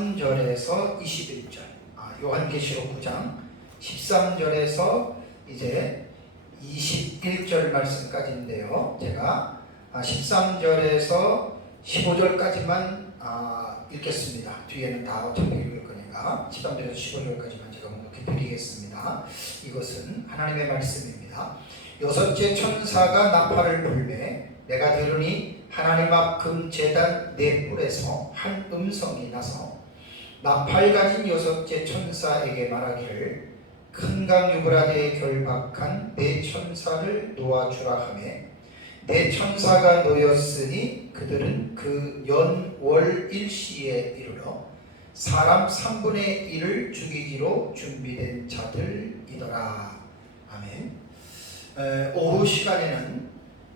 13절에서 21절, 요한계시록 9장 13절에서 이제 21절 말씀까지인데요. 제가 13절에서 15절까지만 읽겠습니다. 뒤에는 다 어차피 읽을 거니까 13절에서 15절까지만 제가 묵묵히 드리겠습니다. 이것은 하나님의 말씀입니다. 여섯째 천사가 나팔을 불매 내가 들으니 하나님 앞 금제단 네 뿔에서 한 음성이 나서 나팔 가진 여섯째 천사에게 말하기를 큰 강 유브라데에 결박한 네 천사를 놓아주라 하매 네 천사가 놓였으니 그들은 그 연월 일시에 이르러 사람 3분의 1을 죽이기로 준비된 자들이더라. 아멘. 오후 시간에는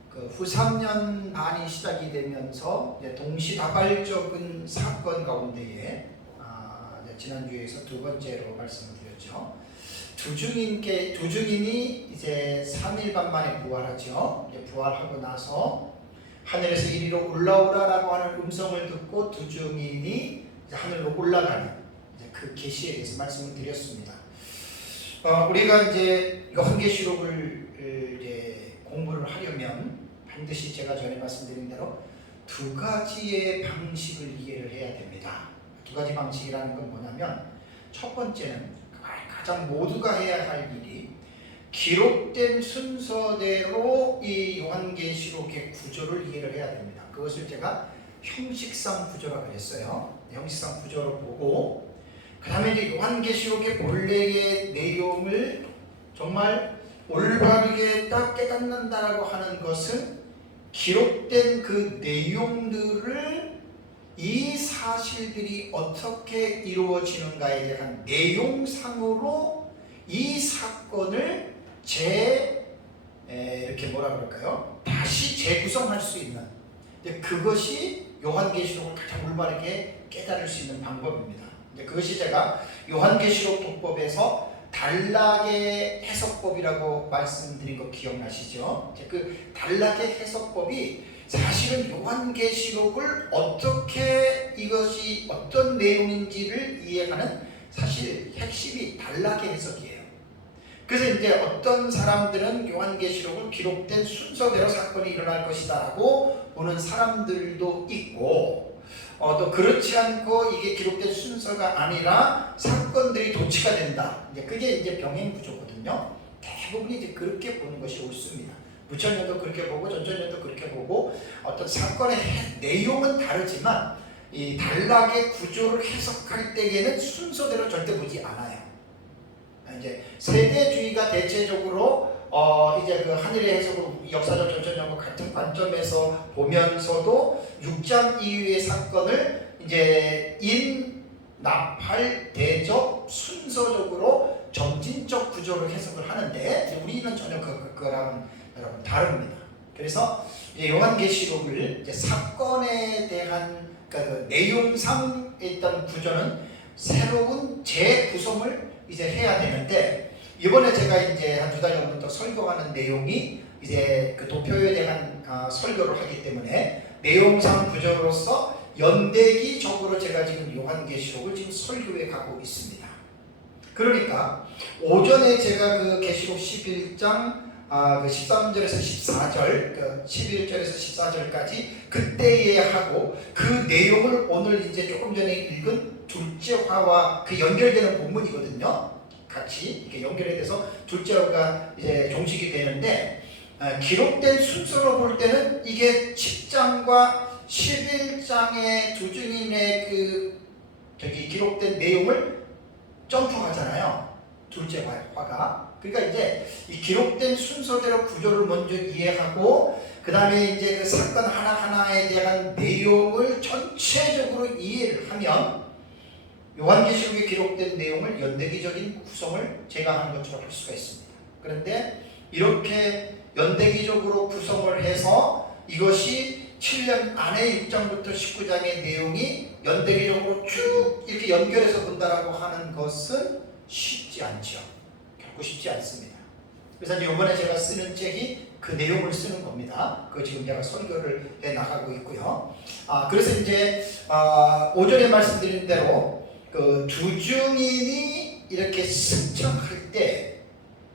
그 후3년 반이 시작이 되면서 동시다발적인 사건 가운데에 지난주에서 두 번째로 말씀을 드렸죠. 두 증인이 이제 3일반 만에 부활하죠. 부활하고 나서 하늘에서 이리로 올라오라라고 하는 음성을 듣고 두 증인이 이제 하늘로 올라가는 이제 그 계시에 대해서 말씀을 드렸습니다. 우리가 이제 요한계시록을 이제 공부를 하려면 반드시 제가 전에 말씀드린 대로 두 가지의 방식을 이해를 해야 됩니다. 두 가지 방식이라는 건 뭐냐면 첫 번째는 가장 모두가 해야 할 일이 기록된 순서대로 이 요한계시록의 구조를 이해를 해야 됩니다. 그것을 제가 형식상 구조라고 했어요. 형식상 구조로 보고 그 다음에 이제 요한계시록의 본래의 내용을 정말 올바르게 딱 깨닫는다라고 하는 것은 기록된 그 내용들을 이 사실들이 어떻게 이루어지는가에 대한 내용상으로 이 사건을 이렇게 뭐라 그럴까요? 다시 재구성할 수 있는 그것이 요한계시록을 가장 올바르게 깨달을 수 있는 방법입니다. 그것이 제가 요한계시록 독법에서 단락의 해석법이라고 말씀드린 거 기억나시죠? 그 단락의 해석법이 사실은 요한계시록을 어떻게 이것이 어떤 내용인지를 이해하는 사실 핵심이 단락의 해석이에요. 그래서 이제 어떤 사람들은 요한계시록을 기록된 순서대로 사건이 일어날 것이다 라고 보는 사람들도 있고 또 그렇지 않고 이게 기록된 순서가 아니라 사건들이 도치가 된다. 그게 이제 병행 구조거든요. 대부분이 이제 그렇게 보는 것이 옳습니다. 부처님도 그렇게 보고 전천년도 그렇게 보고 어떤 사건의 내용은 다르지만 이 단락의 구조를 해석할 때에는 순서대로 절대 보지 않아요. 이제 세대주의가 대체적으로 이제 그 하늘의 해석을 역사적 전천년과 같은 관점에서 보면서도 6장 이후의 사건을 이제 나팔, 대접, 순서적으로 점진적 구조로 해석을 하는데 우리는 전혀 그거랑은 여러분 다릅니다. 그래서 요한계시록을 사건에 대한 그 내용상 있던 구조는 새로운 재구성을 이제 해야 되는데 이번에 제가 이제 한 2달 전부터 설교하는 내용이 이제 그 도표에 대한 설교를 하기 때문에 내용상 구조로서 연대기적으로 제가 지금 요한계시록을 지금 설교해 가고 있습니다. 그러니까 오전에 제가 그 계시록 11장 그 13절에서 14절, 11절에서 14절까지 그때에 하고 그 내용을 오늘 이제 조금 전에 읽은 둘째화와 그 연결되는 본문이거든요. 같이 이렇게 연결이 돼서 둘째화가 이제 종식이 되는데 기록된 순서로 볼 때는 이게 10장과 11장의 두 증인의 기록된 내용을 점프하잖아요. 둘째화가. 그러니까 이제 이 기록된 순서대로 구조를 먼저 이해하고 그 다음에 이제 그 사건 하나하나에 대한 내용을 전체적으로 이해를 하면 요한계시록에 기록된 내용을 연대기적인 구성을 제가 하는 것처럼 할 수가 있습니다. 그런데 이렇게 연대기적으로 구성을 해서 이것이 7년 안에 6장부터 19장의 내용이 연대기적으로 쭉 이렇게 연결해서 본다라고 하는 것은 쉽지 않죠. 쉽지 않습니다. 그래서 이번에 제가 쓰는 책이 그 내용을 쓰는 겁니다. 그 지금 제가 설교를 해 나가고 있고요. 그래서 이제 오전에 말씀드린 대로 그 두 증인이 이렇게 승천할 때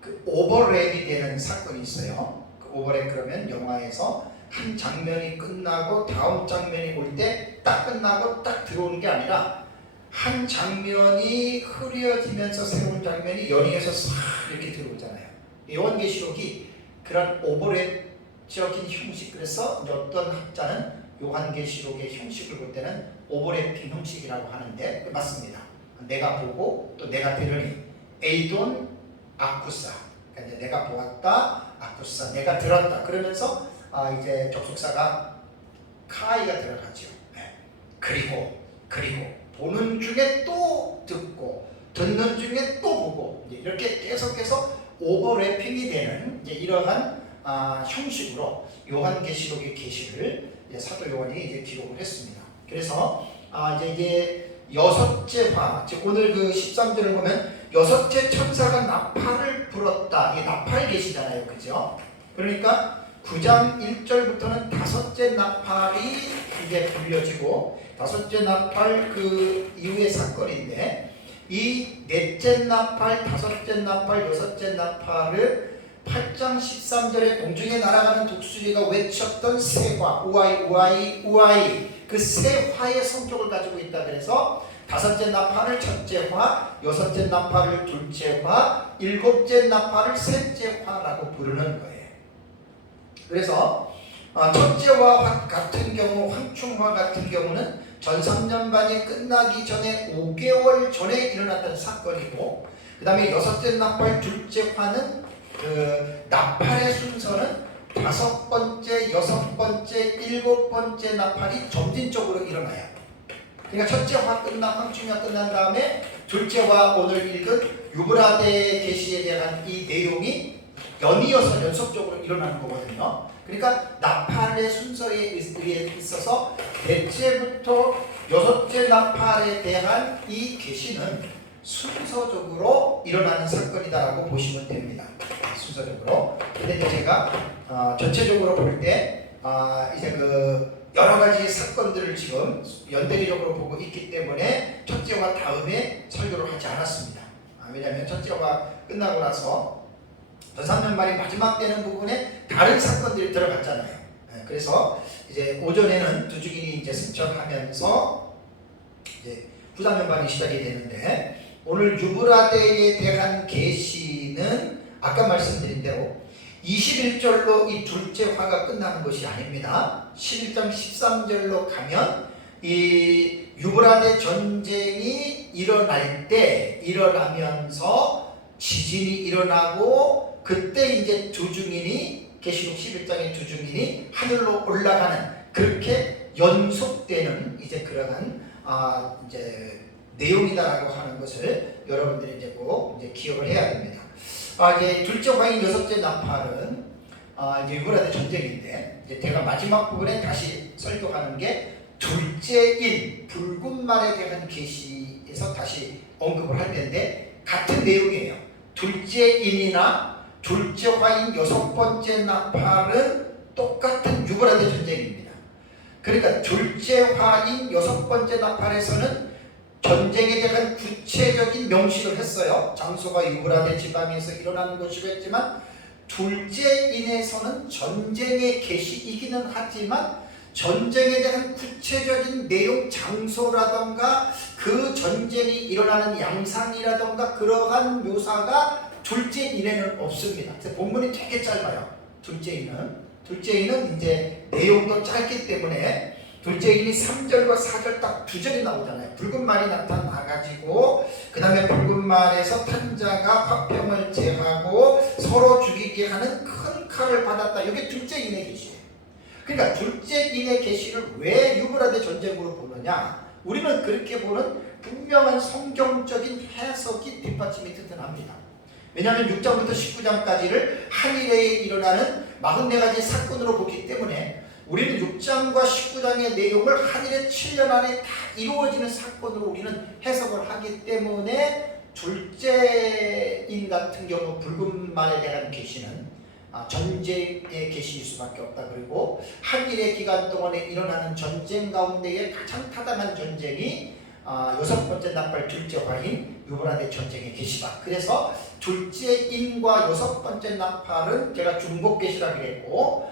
그 오버랩이 되는 사건이 있어요. 그 오버랩 그러면 영화에서 한 장면이 끝나고 다음 장면이 올 때 딱 끝나고 딱 들어오는 게 아니라 한 장면이 흐려지면서 새로운 장면이 연이어서 싹 이렇게 들어오잖아요. 요한계시록이 그런 오버랩적인 형식, 그래서 어떤 학자는 요한계시록의 형식을 볼 때는 오버랩핑 형식이라고 하는데 맞습니다. 내가 보고 또 내가 들으니 에이돈 아쿠사, 그러니까 이제 내가 보았다 아쿠사, 내가 들었다 그러면서 이제 접속사가 카이가 들어가죠. 네. 그리고 보는 중에 또 듣고 듣는 중에 또 보고 이렇게 계속해서 오버래핑이 되는 이제 이러한 형식으로 요한계시록의 계시를 사도 요한이 이제 기록을 했습니다. 그래서 이제 이게 여섯째 화, 즉 오늘 그 13절을 보면 여섯째 천사가 나팔을 불었다. 이게 나팔 계시잖아요, 그죠? 그러니까 9장 1절부터는 다섯째 나팔이 이제 불려지고 다섯째 나팔 그 이후의 사건인데 이 넷째 나팔, 다섯째 나팔, 여섯째 나팔을 8장 13절에 공중에 날아가는 독수리가 외쳤던 세화, 우아이 우아이 우아이, 그 세화의 성격을 가지고 있다. 그래서 다섯째 나팔을 첫째 화, 여섯째 나팔을 둘째 화, 일곱째 나팔을 셋째 화라고 부르는 거예요. 그래서 첫째화 같은 경우, 황충화 같은 경우는 전 3년반이 끝나기 전에 5개월 전에 일어났던 사건이고, 그 다음에 여섯째 나팔 둘째 화는 그 나팔의 순서는 다섯 번째, 여섯 번째, 일곱 번째 나팔이 점진적으로 일어나요. 그러니까 첫째 화 황충화 끝난 다음에 둘째 화, 오늘 읽은 유브라데 계시에 대한 이 내용이 연이어서 연속적으로 일어나는 거거든요. 그러니까 나팔의 순서에 의해 있어서 넷째부터 여섯째 나팔에 대한 이 계시는 순서적으로 일어나는 사건이다라고 보시면 됩니다. 순서적으로. 근데 제가 전체적으로 볼 때 이제 그 여러 가지 사건들을 지금 연대리적으로 보고 있기 때문에 첫째와 다음에 설교를 하지 않았습니다. 왜냐하면 첫째와 끝나고 나서 전 3년 말이 마지막 되는 부분에 다른 사건들이 들어갔잖아요. 그래서 이제 오전에는 두 증인이 이제 승천하면서 이제 후사면반이 시작이 되는데, 오늘 유브라데에 대한 계시는 아까 말씀드린 대로 21절로 이 둘째 화가 끝나는 것이 아닙니다. 11장 13절로 가면 이 유브라데 전쟁이 일어날 때 일어나면서 지진이 일어나고, 그때 이제 두 증인이 계시록 11장의 두 증인이 하늘로 올라가는, 그렇게 연속되는 이제 그러한 이제 내용이다라고 하는 것을 여러분들이 이제 꼭 이제 기억을 해야 됩니다. 이제 둘째 화인 여섯째 나팔은 이제 유브라데 전쟁인데, 이제 제가 마지막 부분에 다시 설교하는 게 둘째인 붉은 말에 대한 계시에서 다시 언급을 할 텐데 같은 내용이에요. 둘째인이나 둘째 화인 여섯 번째 나팔은 똑같은 유브라데 전쟁입니다. 그러니까 둘째 화인 여섯 번째 나팔에서는 전쟁에 대한 구체적인 명시를 했어요. 장소가 유브라데 지방에서 일어나는 것이고 했지만, 둘째인에서는 전쟁의 계시이기는 하지만 전쟁에 대한 구체적인 내용, 장소라던가 그 전쟁이 일어나는 양상이라던가 그러한 묘사가 둘째인에는 없습니다. 본문이 되게 짧아요. 둘째인은 이제 내용도 짧기 때문에 둘째인이 3절과 4절 딱 두 절이 나오잖아요. 붉은 말이 나타나가지고 그 다음에 붉은 말에서 탄자가 화평을 제하고 서로 죽이게 하는 큰 칼을 받았다. 이게 둘째인의 계시예요. 그러니까 둘째인의 계시를 왜 유브라데 전쟁으로 보느냐? 우리는 그렇게 보는 분명한 성경적인 해석이 뒷받침이 튼튼합니다. 왜냐하면 6장부터 19장까지를 한일에 일어나는 44가지 사건으로 보기 때문에 우리는 6장과 19장의 내용을 한일의 7년 안에 다 이루어지는 사건으로 우리는 해석을 하기 때문에 둘째인 같은 경우 붉은 말에 대한 계시는 전쟁의 계시일 수밖에 없다. 그리고 한일의 기간 동안에 일어나는 전쟁 가운데에 가장 타당한 전쟁이 여섯 번째 나팔 둘째 화인 유브라데 전쟁의 계시다. 그래서 둘째 인과 여섯 번째 나팔은 제가 중복 계시라 그랬고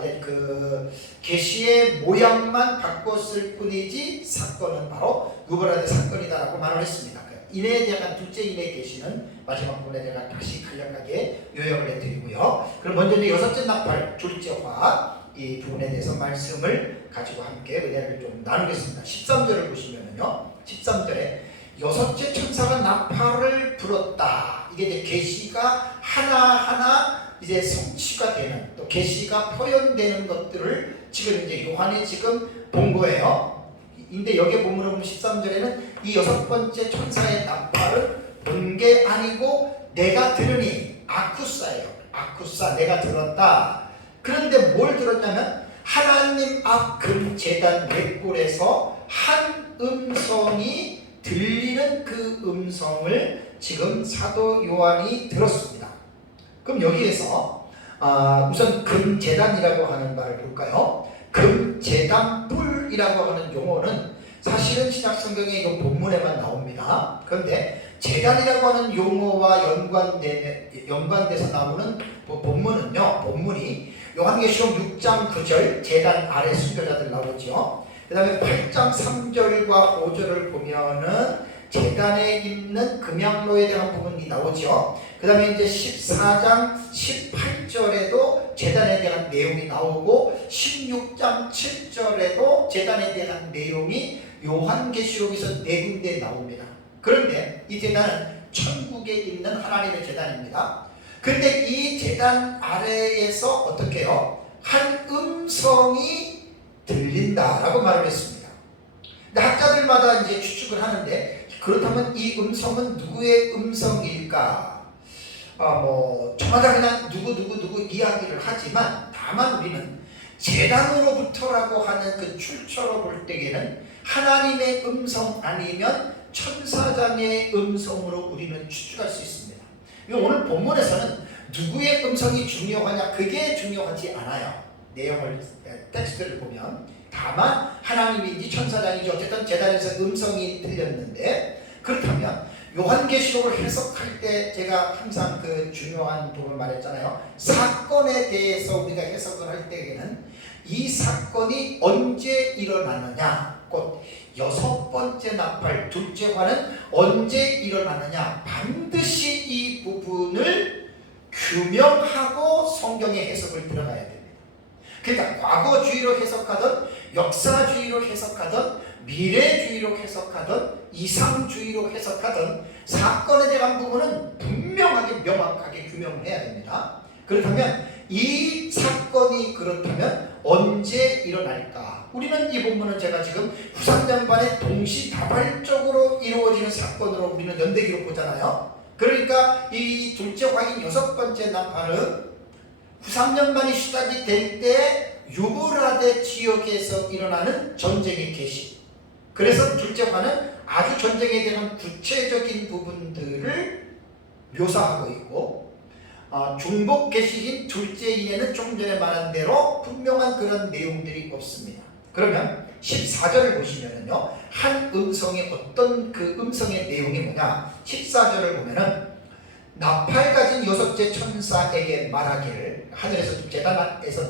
이제 그 계시의 모양만 바꿨을 뿐이지 사건은 바로 유브라데 사건이다라고 말을 했습니다. 인에 대한 둘째 인의 계시는 마지막 부분에 제가 다시 간략하게 요약을 해드리고요. 그럼 먼저 이제 여섯째 나팔 둘째 화 이 부분에 대해서 말씀을 가지고 함께 은혜를 좀 나누겠습니다. 13절을 보시면은요, 13절에 여섯째 천사가 나팔을 불었다. 이게 이제 계시가 하나하나 이제 성취가 되는, 또 계시가 표현되는 것들을 지금 이제 요한이 지금 본 거예요. 근데 여기에 보면 13절에는 이 여섯 번째 천사의 나팔을 본 게 아니고 내가 들으니, 아쿠사예요. 아쿠사, 내가 들었다. 그런데 뭘 들었냐면 하나님 앞 금제단 맷골에서 한 음성이 들리는 그 음성을 지금 사도 요한이 들었습니다. 그럼 여기에서 우선 금제단이라고 하는 말을 볼까요? 금제단 뿔이라고 하는 용어는 사실은 신약성경의 이 본문에만 나옵니다. 그런데 제단이라고 하는 용어와 연관돼서 나오는 본문이 요한계시록 6장 9절 제단 아래 순교자들 나오죠. 그 다음에 8장 3절과 5절을 보면은 제단에 있는 금양로에 대한 부분이 나오죠. 그 다음에 이제 14장 18절에도 제단에 대한 내용이 나오고 16장 7절에도 제단에 대한 내용이 요한계시록에서 4군데 나옵니다. 그런데 이 제단은 천국에 있는 하나님의 제단입니다. 근데 이 제단 아래에서 어떻게 해요? 한 음성이 들린다라고 말을 했습니다. 근데 학자들마다 이제 추측을 하는데, 그렇다면 이 음성은 누구의 음성일까? 저마다 그냥 누구 이야기를 하지만, 다만 우리는 제단으로부터라고 하는 그 출처로 볼 때에는 하나님의 음성 아니면 천사장의 음성으로 우리는 추측할 수 있습니다. 오늘 본문에서는 누구의 음성이 중요하냐, 그게 중요하지 않아요. 내용을, 텍스트를 보면 다만 하나님인지 천사장인지 어쨌든 제단에서 음성이 들렸는데, 그렇다면 요한계시록을 해석할 때 제가 항상 그 중요한 부분 말했잖아요. 사건에 대해서 우리가 해석을 할 때에는 이 사건이 언제 일어나느냐, 곧 여섯 번째 나팔 둘째 화는 언제 일어나느냐, 반드시 이 부분을 규명하고 성경의 해석을 들어가야 됩니다. 그러니까 과거주의로 해석하든 역사주의로 해석하든 미래주의로 해석하든 이상주의로 해석하든 사건에 대한 부분은 분명하게 명확하게 규명해야 됩니다. 그렇다면 이 사건이 그렇다면 언제 일어날까? 우리는 이 본문은 제가 지금 후삼년반에 동시다발적으로 이루어지는 사건으로 우리는 연대기로 보잖아요. 그러니까 이 둘째 화인 여섯 번째 나팔은 후삼년반이 시작이 될 때 유브라데 지역에서 일어나는 전쟁의 계시. 그래서 둘째 화는 아주 전쟁에 대한 구체적인 부분들을 묘사하고 있고, 중복 계시인 둘째 인에는 조금 전에 말한 대로 분명한 그런 내용들이 없습니다. 그러면 14절을 보시면은요, 한 음성이 어떤 그 음성의 내용이 뭐냐, 14절을 보면은 나팔 가진 여섯째 천사에게 말하기를, 하늘에서 제단에서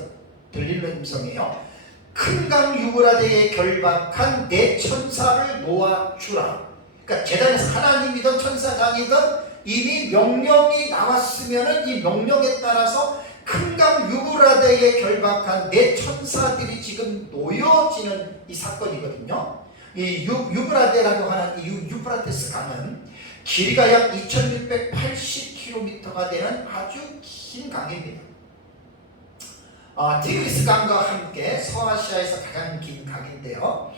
들리는 음성이에요. 큰 강 유브라데에 결박한 내 천사를 놓아주라. 그러니까 제단에서 하나님이든 천사장이든 이미 명령이 나왔으면은 이 명령에 따라서 큰 강 유브라데에 결박한 내 천사들이 지금 놓여지는 이 사건이거든요. 이 유브라데라고 하는 이 유프라테스 강은 길이가 약 2680km가 되는 아주 긴 강입니다. 티그리스 강과 함께 서아시아에서 가장 긴 강인데요.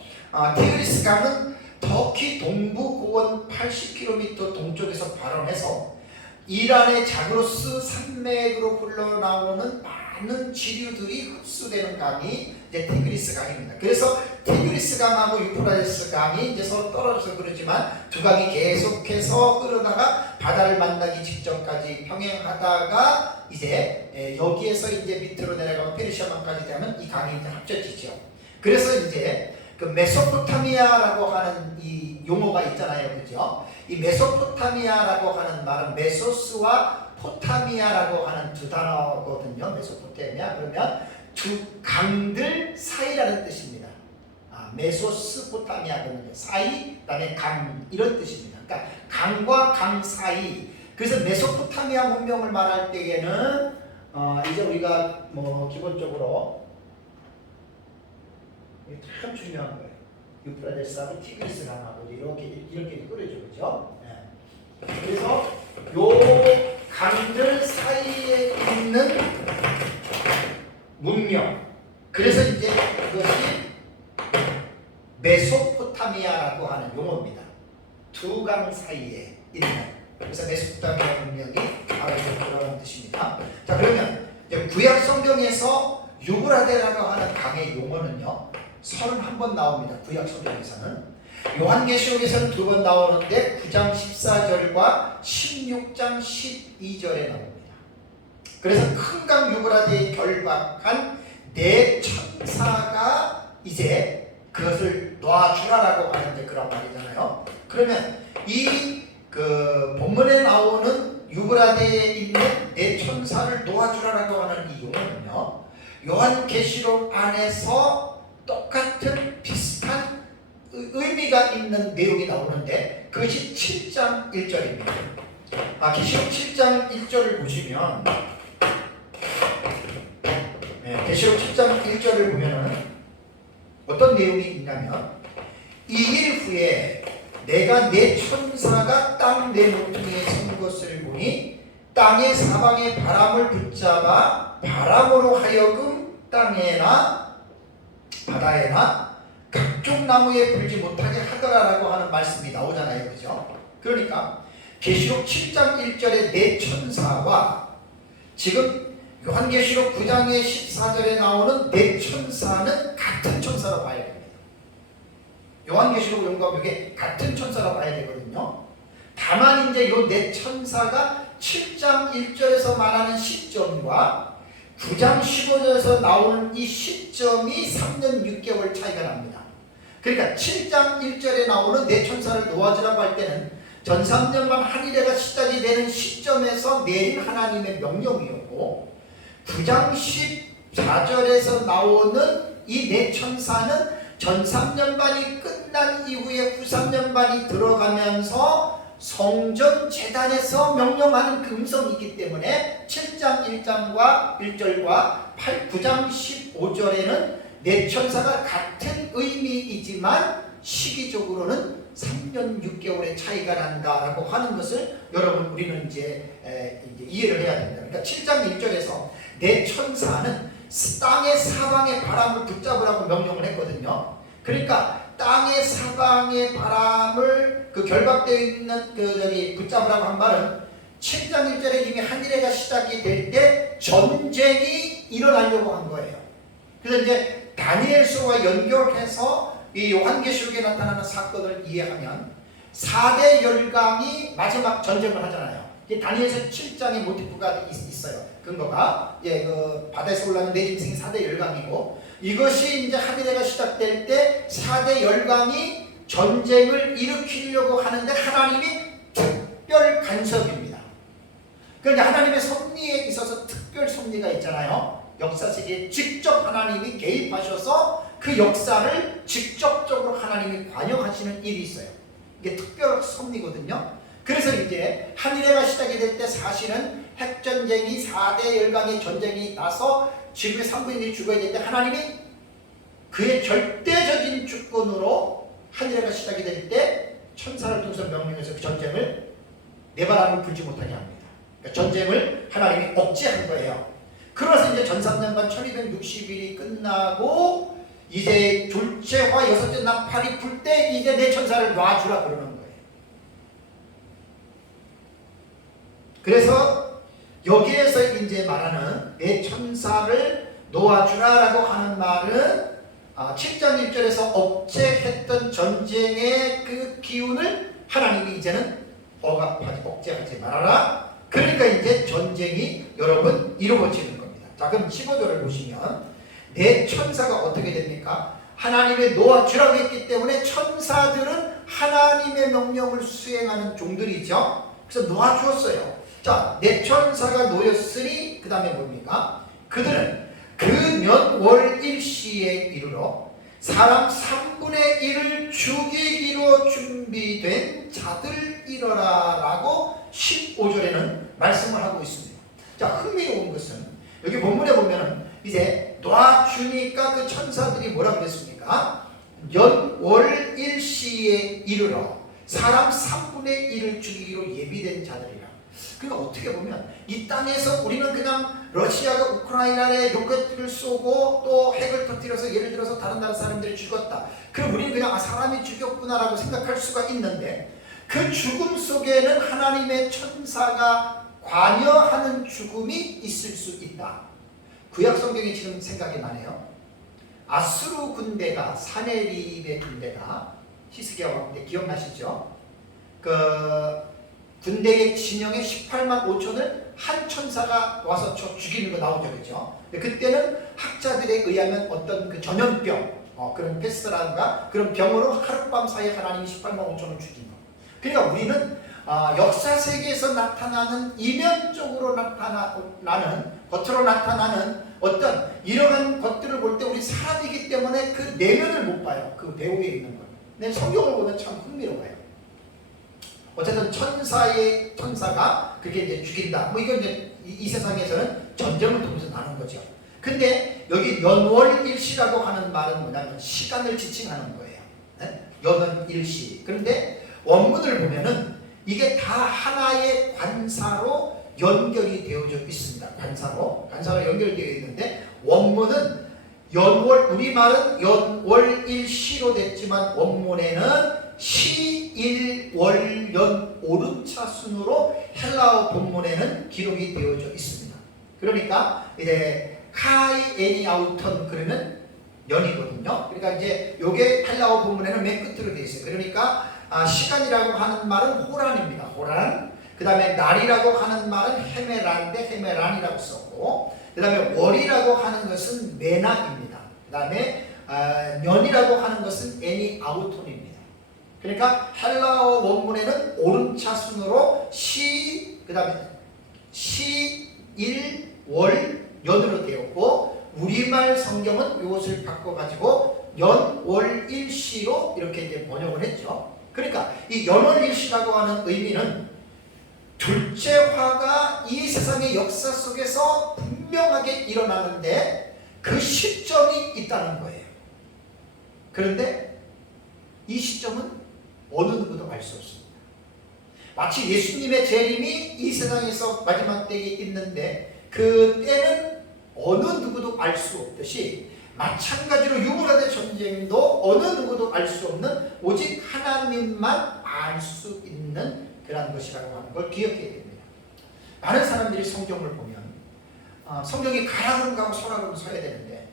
티그리스 강은 터키 동부 고원 80km 동쪽에서 발원해서 이란의 자그로스 산맥으로 흘러나오는 많은 지류들이 흡수되는 강이 이제 티그리스 강입니다. 그래서 티그리스 강하고 유프라테스 강이 이제 서로 떨어져서 그러지만 두 강이 계속해서 흐르다가 바다를 만나기 직전까지 평행하다가 이제 여기에서 이제 밑으로 내려가면 페르시아만까지 되면 이 강이 이제 합쳐지죠. 그래서 이제 그 메소포타미아라고 하는 이 용어가 있잖아요, 그죠? 이 메소포타미아라고 하는 말은 메소스와 포타미아라고 하는 두 단어거든요. 메소포타미아 그러면 두 강들 사이라는 뜻입니다. 메소스포타미아 그러면 사이, 그다음에 강 이런 뜻입니다. 그러니까 강과 강 사이. 그래서 메소포타미아 문명을 말할 때에는 이제 우리가 뭐 기본적으로 이게 참 중요한 거예요. 유프라데스하고 티그리스 강하고 이렇게 끓여줘, 그죠? 네. 그래서 요 강들 사이에 있는 문명. 그래서 이제 그것이 메소포타미아라고 하는 용어입니다. 두 강 사이에 있는. 그래서 메소포타미아 문명이 바로 그런 뜻입니다. 자, 그러면 이제 구약 성경에서 유브라데라고 하는 강의 용어는요 31번 나옵니다. 구약 성경에서는. 요한계시록에서는 2번 나오는데 9장 14절과 16장 12절에 나옵니다. 그래서 큰 강 유브라데에 결박한 네 천사가 이제 그것을 놔주라라고 하는데 그런 말이잖아요. 그러면 이 그 본문에 나오는 유브라데에 있는 네 천사를 놓아주라라고 하는 이 용어는요 요한계시록 안에서 똑같은 비슷한 의미가 있는 내용이 나오는데 그것이 7장 1절입니다. 계시록 7장 1절을 보시면 계시록 7장 1절을 보면은 어떤 내용이 있냐면 이 일 후에 내가 내 천사가 땅 내 모퉁이에 선 것을 보니 땅의 사방에 바람을 붙잡아 바람으로 하여금 땅에나 바다에나 각종 나무에 불지 못하게 하더라라고 하는 말씀이 나오잖아요, 그죠? 그러니까 계시록 7장 1절의 네 천사와 지금 요한계시록 9장의 14절에 나오는 네 천사는 같은 천사로 봐야 됩니다. 요한계시록 연구하면 이게 같은 천사로 봐야 되거든요. 다만 이제 요 네 천사가 7장 1절에서 말하는 시점과 9장 15절에서 나오는 이 시점이 3년 6개월 차이가 납니다. 그러니까 7장 1절에 나오는 네 천사를 놓아주라고 할 때는 전 3년간 한일회가 시작이 되는 시점에서 내린 하나님의 명령이었고 9장 14절에서 나오는 이 네 천사는 전 3년반이 끝난 이후에 후 3년반이 들어가면서 성전 제단에서 명령하는 금성이기 때문에 7장 1장과 1절과 9장 15절에는 네 천사가 같은 의미이지만 시기적으로는 3년 6개월의 차이가 난다라고 하는 것을 여러분 우리는 이제 이해를 해야 됩니다. 그러니까 7장 1절에서 네 천사는 땅의 사방의 바람을 붙잡으라고 명령을 했거든요. 그러니까 땅의 사방의 바람을 그 결박되어 있는 붙잡으라고 한 말은 7장 1절에 이미 한일회가 시작이 될 때 전쟁이 일어나려고 한 거예요. 그래서 이제 다니엘서와 연결해서 이 요한계시록에 나타나는 사건을 이해하면 4대 열강이 마지막 전쟁을 하잖아요. 다니엘서 7장의 모티프가 있어요. 근거가 그 바다에서 올라오는 네 짐승이 4대 열강이고 이것이 이제 한일회가 시작될 때 4대 열강이 전쟁을 일으키려고 하는데 하나님이 특별 간섭입니다. 그러니까 하나님의 섭리에 있어서 특별 섭리가 있잖아요. 역사세계에 직접 하나님이 개입하셔서 그 역사를 직접적으로 하나님이 관여하시는 일이 있어요. 이게 특별 섭리거든요. 그래서 이제 한일회가 시작이 될 때 사실은 핵전쟁이 4대 열강의 전쟁이 나서 지구의 3분의 1이 죽어야 되는데 하나님이 그의 절대적인 주권으로 한일회가 시작이 될 때 천사를 통해서 명령해서 그 전쟁을 내바람을 불지 못하게 합니다. 그러니까 전쟁을 하나님이 억제한 거예요. 그래서 이제 전삼년간 1260일이 끝나고 이제 둘째와 여섯째 나팔이 불 때 이제 내 천사를 놔주라 그러는 거예요. 그래서 여기에서 이제 말하는 내 천사를 놓아주라라고 하는 말은 7장 1절에서 억제했던 전쟁의 그 기운을 하나님이 이제는 억제하지 말아라. 그러니까 이제 전쟁이 여러분 이루어지는 겁니다. 자, 그럼 15절을 보시면 내 천사가 어떻게 됩니까? 하나님의 놓아주라고 했기 때문에 천사들은 하나님의 명령을 수행하는 종들이죠. 그래서 놓아주었어요. 자, 내 천사가 놓였으니 그 다음에 뭡니까? 그들은 그 년 월 일시에 이르러 사람 3분의 1을 죽이기로 준비된 자들이러라 라고 15절에는 말씀을 하고 있습니다. 자, 흥미로운 것은 여기 본문에 보면은 이제 놔주니까 그 천사들이 뭐라고 그랬습니까? 연, 월, 일시에 이르러 사람 3분의 1을 죽이기로 예비된 자들이라. 그러니까 어떻게 보면 이 땅에서 우리는 그냥 러시아가 우크라이나에 로켓을 쏘고 또 핵을 터뜨려서 예를 들어서 다른 나라 사람들이 죽었다. 그럼 우리는 그냥 사람이 죽였구나라고 생각할 수가 있는데 그 죽음 속에는 하나님의 천사가 관여하는 죽음이 있을 수 있다. 구약 성경이 지금 생각이 나네요. 아수르 군대가 사네립의 군대가 히스기야 왕 때 기억나시죠? 그 군대의 진영에 18만 5천을 한 천사가 와서 죽이는 거 나오죠, 그렇죠? 그때는 학자들에 의하면 어떤 그 전염병, 그런 페스트라든가 그런 병으로 하룻밤 사이에 하나님이 18만 5천을 죽인 거. 그러니까 우리는 역사 세계에서 나타나는 이면적으로 나타나는 겉으로 나타나는 어떤 이러한 것들을 볼 때 우리 사람이기 때문에 그 내면을 못 봐요. 그 배후에 있는 것. 근데 성경을 보면 참 흥미로워요. 어쨌든 천사가 그게 이제 죽인다. 뭐 이건 이제 이 세상에서는 전쟁을 통해서 나는 거죠. 근데 여기 연월일시라고 하는 말은 뭐냐면 시간을 지칭하는 거예요. 네? 연월일시. 그런데 원문을 보면은 이게 다 하나의 관사로 연결이 되어져 있습니다. 관사로 연결되어 있는데 원문은 연월, 우리말은 연월일시로 됐지만 원문에는 시, 일, 월, 연 오름차 순으로 헬라어 본문에는 기록이 되어져 있습니다. 그러니까 이제 카이 에니 아우턴 그러면 연이거든요. 그러니까 이제 요게 헬라어 본문에는 맨 끝으로 되어 있어요. 그러니까 시간이라고 하는 말은 호란입니다. 호란. 그 다음에 날이라고 하는 말은 헤메란데 헤메란이라고 썼고, 그 다음에 월이라고 하는 것은 메나입니다. 그 다음에 년이라고 하는 것은 에니 아우톤입니다. 그러니까 헬라어 원문에는 오름차 순으로 시, 그 다음에 시, 일, 월, 연으로 되었고, 우리말 성경은 이것을 바꿔가지고 연, 월, 일시로 이렇게 이제 번역을 했죠. 그러니까 이 연월일시라고 하는 의미는 둘째화가 이 세상의 역사 속에서 분명하게 일어나는데 그 시점이 있다는 거예요. 그런데 이 시점은 어느 누구도 알 수 없습니다. 마치 예수님의 재림이 이 세상에서 마지막 때에 있는데 그 때는 어느 누구도 알 수 없듯이 마찬가지로 유브라데 전쟁도 어느 누구도 알 수 없는 오직 하나님만 알 수 있는 그런 것이라고 하는 걸 기억해야 됩니다. 많은 사람들이 성경을 보면 성경이 가라 그러면 가고 서라 그러면 서야 되는데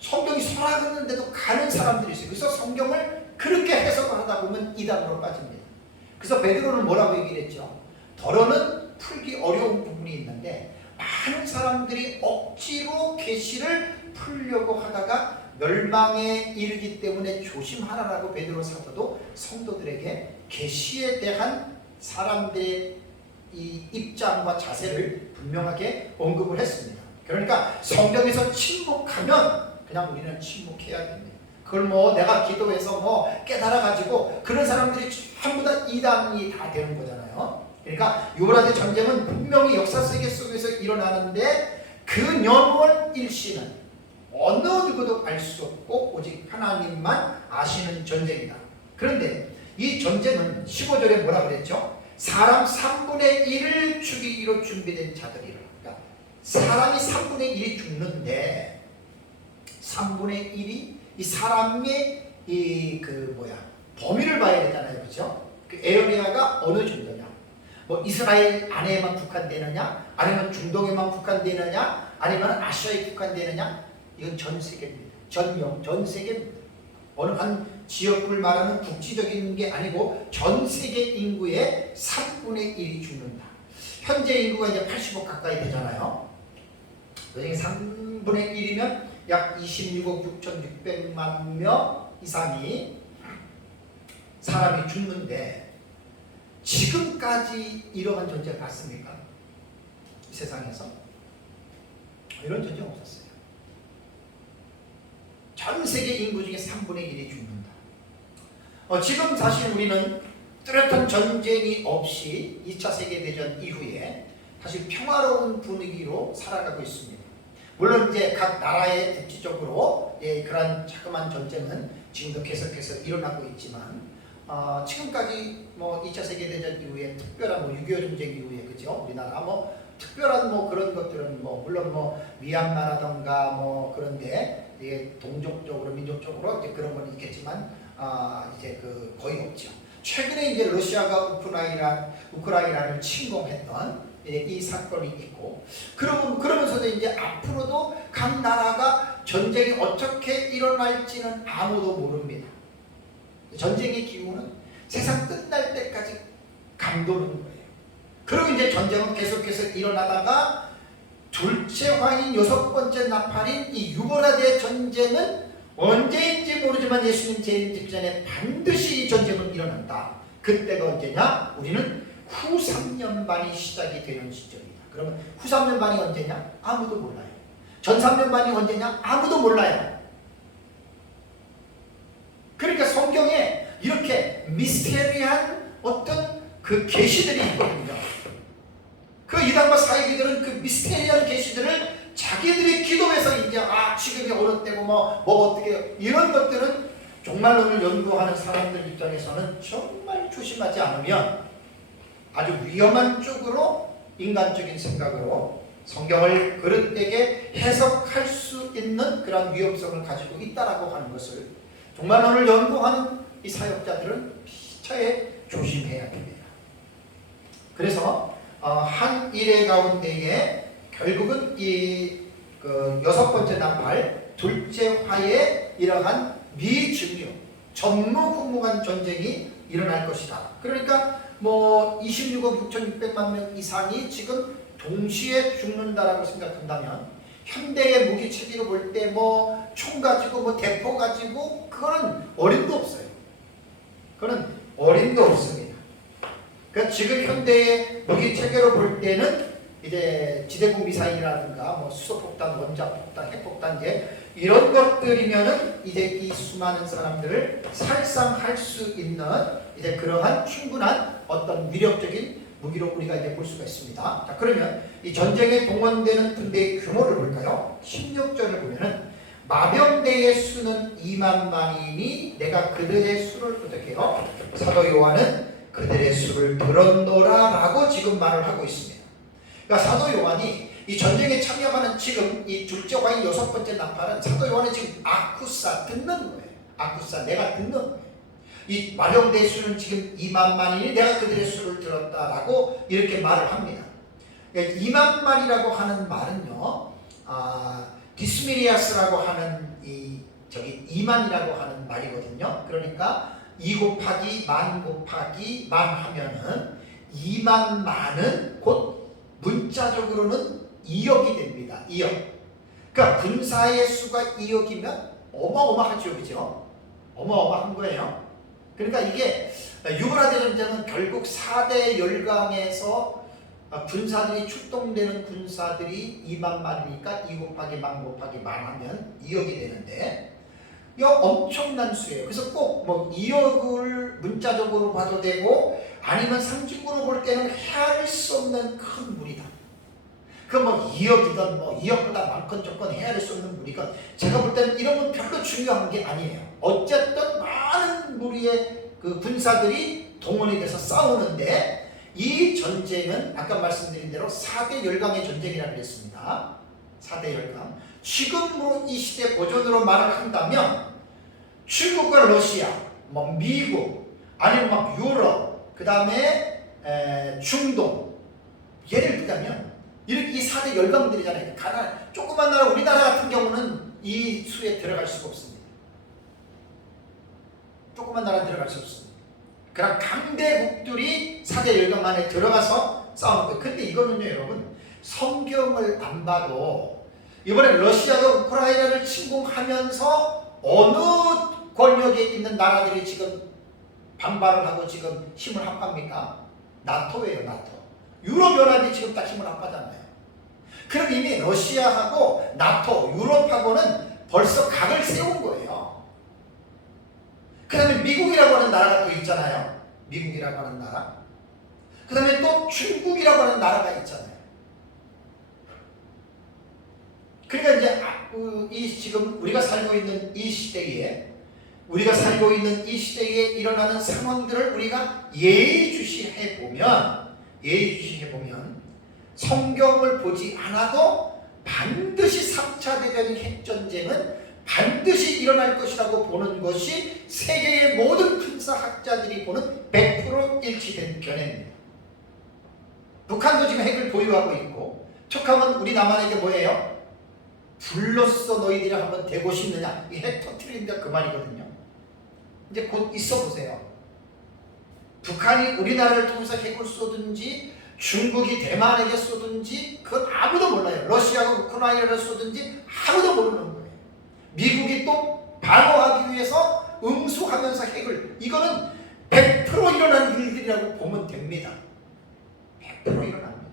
성경이 서라 그러는데도 가는 사람들이 있어요. 그래서 성경을 그렇게 해석을 하다 보면 이단으로 빠집니다. 그래서 베드로는 뭐라고 얘기를 했죠? 더러는 풀기 어려운 부분이 있는데 많은 사람들이 억지로 계시를 풀려고 하다가 멸망에 이르기 때문에 조심하라라고 베드로 사도도 성도들에게 계시에 대한 사람들의 이 입장과 자세를 분명하게 언급을 했습니다. 그러니까 성경에서 침묵하면 그냥 우리는 침묵해야 됩니다. 그걸 뭐 내가 기도해서 뭐 깨달아가지고 그런 사람들이 전부 다 이단이 다 되는 거잖아요. 그러니까 유브라데 전쟁은 분명히 역사 세계 속에서 일어나는데 그 년월 일시는 어느 누구도 알 수 없고 오직 하나님만 아시는 전쟁이다. 그런데 이 전쟁은 15절에 뭐라 그랬죠? 사람 3분의 1을 죽이기로 준비된 자들이라. 그러니까 사람이 3분의 1이 죽는데 3분의 1이 이 사람의 범위를 봐야 되잖아요. 그렇죠? 그 에어리아가 어느 정도냐? 뭐 이스라엘 안에만 국한되느냐? 아니면 중동에만 국한되느냐? 아니면 아시아에 국한되느냐? 이건 전 세계입니다. 전 세계입니다. 어느 한 지역을 말하는 국지적인 게 아니고 전 세계 인구의 3분의 1이 죽는다. 현재 인구가 이제 80억 가까이 되잖아요. 여기 3분의 1이면 약 26억 6,600만 명 이상이 사람이 죽는데 지금까지 이러한 전쟁 봤습니까? 세상에서 이런 전쟁 없었어요. 전 세계 인구 중에 3분의 1이 죽는다. 지금 사실 우리는 뚜렷한 전쟁이 없이 2차 세계대전 이후에 사실 평화로운 분위기로 살아가고 있습니다. 물론 이제 각 나라의 국지적으로 그런 자그마한 전쟁은 지금도 계속해서 일어나고 있지만 지금까지 뭐 2차 세계대전 이후에 특별한 뭐 6.25 전쟁 이후에 그죠? 우리나라 뭐 특별한 뭐 그런 것들은 뭐 물론 뭐 미얀마라던가 뭐 그런데 동족적으로 민족적으로 이제 그런 건 있겠지만 이제 그 거의 없죠. 최근에 이제 러시아가 우크라이나를 침공했던 이 사건이 있고 그러면서도 이제 앞으로도 각 나라가 전쟁이 어떻게 일어날지는 아무도 모릅니다. 전쟁의 기후는 세상 끝날 때까지 감도는 거예요. 그리고 이제 전쟁은 계속해서 일어나다가 둘째 화인 6번째 나팔인 이 유보라데 전쟁은 언제인지 모르지만 예수님 재림 직전에 반드시 이 전쟁은 일어난다. 그때가 언제냐? 우리는 후 3년 반이 시작이 되는 시점입니다. 그러면 후 3년 반이 언제냐? 아무도 몰라요. 전 3년 반이 언제냐? 아무도 몰라요. 그러니까 성경에 이렇게 미스테리한 어떤 그 계시들이 있거든요. 그 이단과 사이비들은 그 미스테리한 계시들을 자기들이 기도해서 이제 지금이 어느 때고 뭐 어떻게 이런 것들은 종말론을 연구하는 사람들 입장에서는 정말 조심하지 않으면 아주 위험한 쪽으로 인간적인 생각으로 성경을 그릇되게 해석할 수 있는 그런 위험성을 가지고 있다라고 하는 것을 종말론을 연구하는 이 사역자들은 피차에 조심해야 됩니다. 그래서 한 일의 가운데에 결국은 그 6번째 나팔 둘째 화에 이러한 미증유 전무후무한 전쟁이 일어날 것이다. 그러니까 뭐 26억 6,600만 명 이상이 지금 동시에 죽는다라고 생각한다면 현대의 무기 체계로 볼 때 뭐 총 가지고 뭐 대포 가지고 그거는 어림도 없어요. 그거는 어림도 없습니다. 그러니까 지금 현대의 무기 체계로 볼 때는 이제 지대공 미사일이라든가 뭐 수소폭탄, 원자폭탄, 핵폭탄제 이런 것들이면은 이제 이 수많은 사람들을 살상할 수 있는 이제 그러한 충분한 어떤 위력적인 무기로 우리가 이제 볼 수가 있습니다. 자, 그러면 이 전쟁에 동원되는 군대의 규모를 볼까요? 16절을 보면은 마병대의 수는 2만만이니 내가 그들의 수를 어떻게 해요? 사도 요한은 그들의 수를 들었노라라고 지금 말을 하고 있습니다. 그러니까 사도 요한이 이 전쟁에 참여하는 지금 이 둘째 화인 6번째 나팔은 사도 요한이 지금 아쿠사 듣는 거예요. 아쿠사 내가 듣는 거예요. 이 마병대의 수는 지금 2만만이니 내가 그들의 수를 들었다라고 이렇게 말을 합니다. 그러니까 2만만이라고 하는 말은요, 디스미리아스라고 하는 2만이라고 하는 말이거든요. 그러니까 2 곱하기 만 곱하기 만 하면은 2만만은 곧 문자적으로는 2억이 됩니다. 2억. 그러니까 군사의 수가 2억이면 어마어마하죠, 그죠? 어마어마한 거예요. 그러니까 이게 유브라데 전쟁은 결국 4대 열강에서 군사들이 출동되는 군사들이 2만만이니까 2 곱하기 만 곱하기 만 하면 2억이 되는데 이거 엄청난 수예요. 그래서 꼭 뭐 2억을 문자적으로 봐도 되고 아니면 상징으로 볼 때는 헤아릴 수 없는 큰 무리다. 그 뭐 2억이든 뭐 2억보다 많건 적건 헤아릴 수 없는 무리건 제가 볼 때는 이런 건 별로 중요한 게 아니에요. 어쨌든 많은 무리의 그 군사들이 동원이 돼서 싸우는데 이 전쟁은 아까 말씀드린 대로 4대 열강의 전쟁이라고 그랬습니다. 4대 열강. 지금 뭐 이 시대 버전으로 말을 한다면 중국과 러시아, 뭐 미국, 아니면 막 유럽, 그 다음에 중동, 예를 들자면 이렇게 이 4대 열강들이잖아요. 조그만 나라 우리나라 같은 경우는 이 수에 들어갈 수가 없습니다. 조그만 나라 들어갈 수 없습니다. 그럼 강대국들이 4대 열강 안에 들어가서 싸우는 거예요. 근데 이거는요 여러분, 성경을 안 봐도 이번에 러시아가 우크라이나를 침공하면서 어느 권력에 있는 나라들이 지금 반발을 하고 지금 힘을 합합니까? 나토예요. 나토. 유럽연합이 지금 딱 힘을 합하잖아요. 그럼 이미 러시아하고 나토, 유럽하고는 벌써 각을 세운 거예요. 그 다음에 미국이라고 하는 나라가 또 있잖아요. 미국이라고 하는 나라. 그 다음에 또 중국이라고 하는 나라가 있잖아요. 그러니까 이제 이 지금 우리가 살고 있는 이 시대에 일어나는 상황들을 우리가 예의주시해 보면 성경을 보지 않아도 반드시 3차 대전 핵전쟁은 반드시 일어날 것이라고 보는 것이 세계의 모든 군사학자들이 보는 100% 일치된 견해입니다. 북한도 지금 핵을 보유하고 있고, 척하면 우리 남한에게 뭐예요? 불렀어 너희들이 한번 되고 싶느냐? 이 핵 터트리는데 그만이거든요. 이제 곧 있어 보세요. 북한이 우리나라를 통해서 핵을 쏘든지 중국이 대만에게 쏘든지 그건 아무도 몰라요. 러시아가 우크라이나를 쏘든지 아무도 모르는 거예요. 미국이 또 방어하기 위해서 응수하면서 핵을, 이거는 100% 일어난 일들이라고 보면 됩니다. 100% 일어납니다.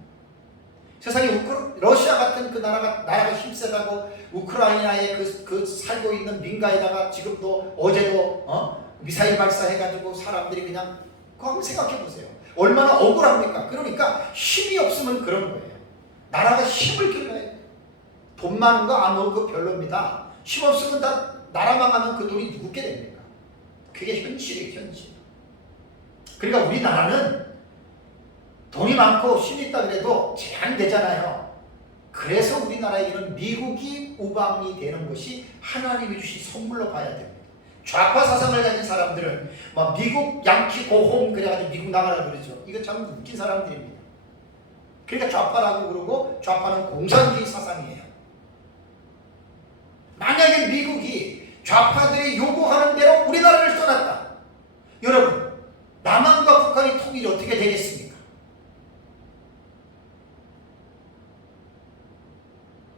세상에 러시아 같은 그 나라가 힘세다고 우크라이나에 그 살고 있는 민가에다가 지금도 어제도 미사일 발사해가지고 사람들이 그냥 그거 한번 생각해 보세요. 얼마나 억울합니까? 그러니까 힘이 없으면 그런 거예요. 나라가 힘을 길러야 돼요. 돈 많은 거 안 오고 별로입니다. 힘 없으면 다 나라 망하면 그 돈이 누구께 됩니까? 그게 현실이에요, 현실. 그러니까 우리나라는 돈이 많고 힘이 있다 그래도 제한되잖아요. 그래서 우리나라에게는 미국이 우방이 되는 것이 하나님이 주신 선물로 봐야 됩니다. 좌파 사상을 가진 사람들은 막 미국 양키 고홈 그래가지고 미국 나가라 그러죠. 이거 참 웃긴 사람들입니다. 그러니까 좌파라고 그러고, 좌파는 공산주의 사상이에요. 만약에 미국이 좌파들이 요구하는 대로 우리나라를 떠났다. 여러분, 남한과 북한의 통일이 어떻게 되겠습니까?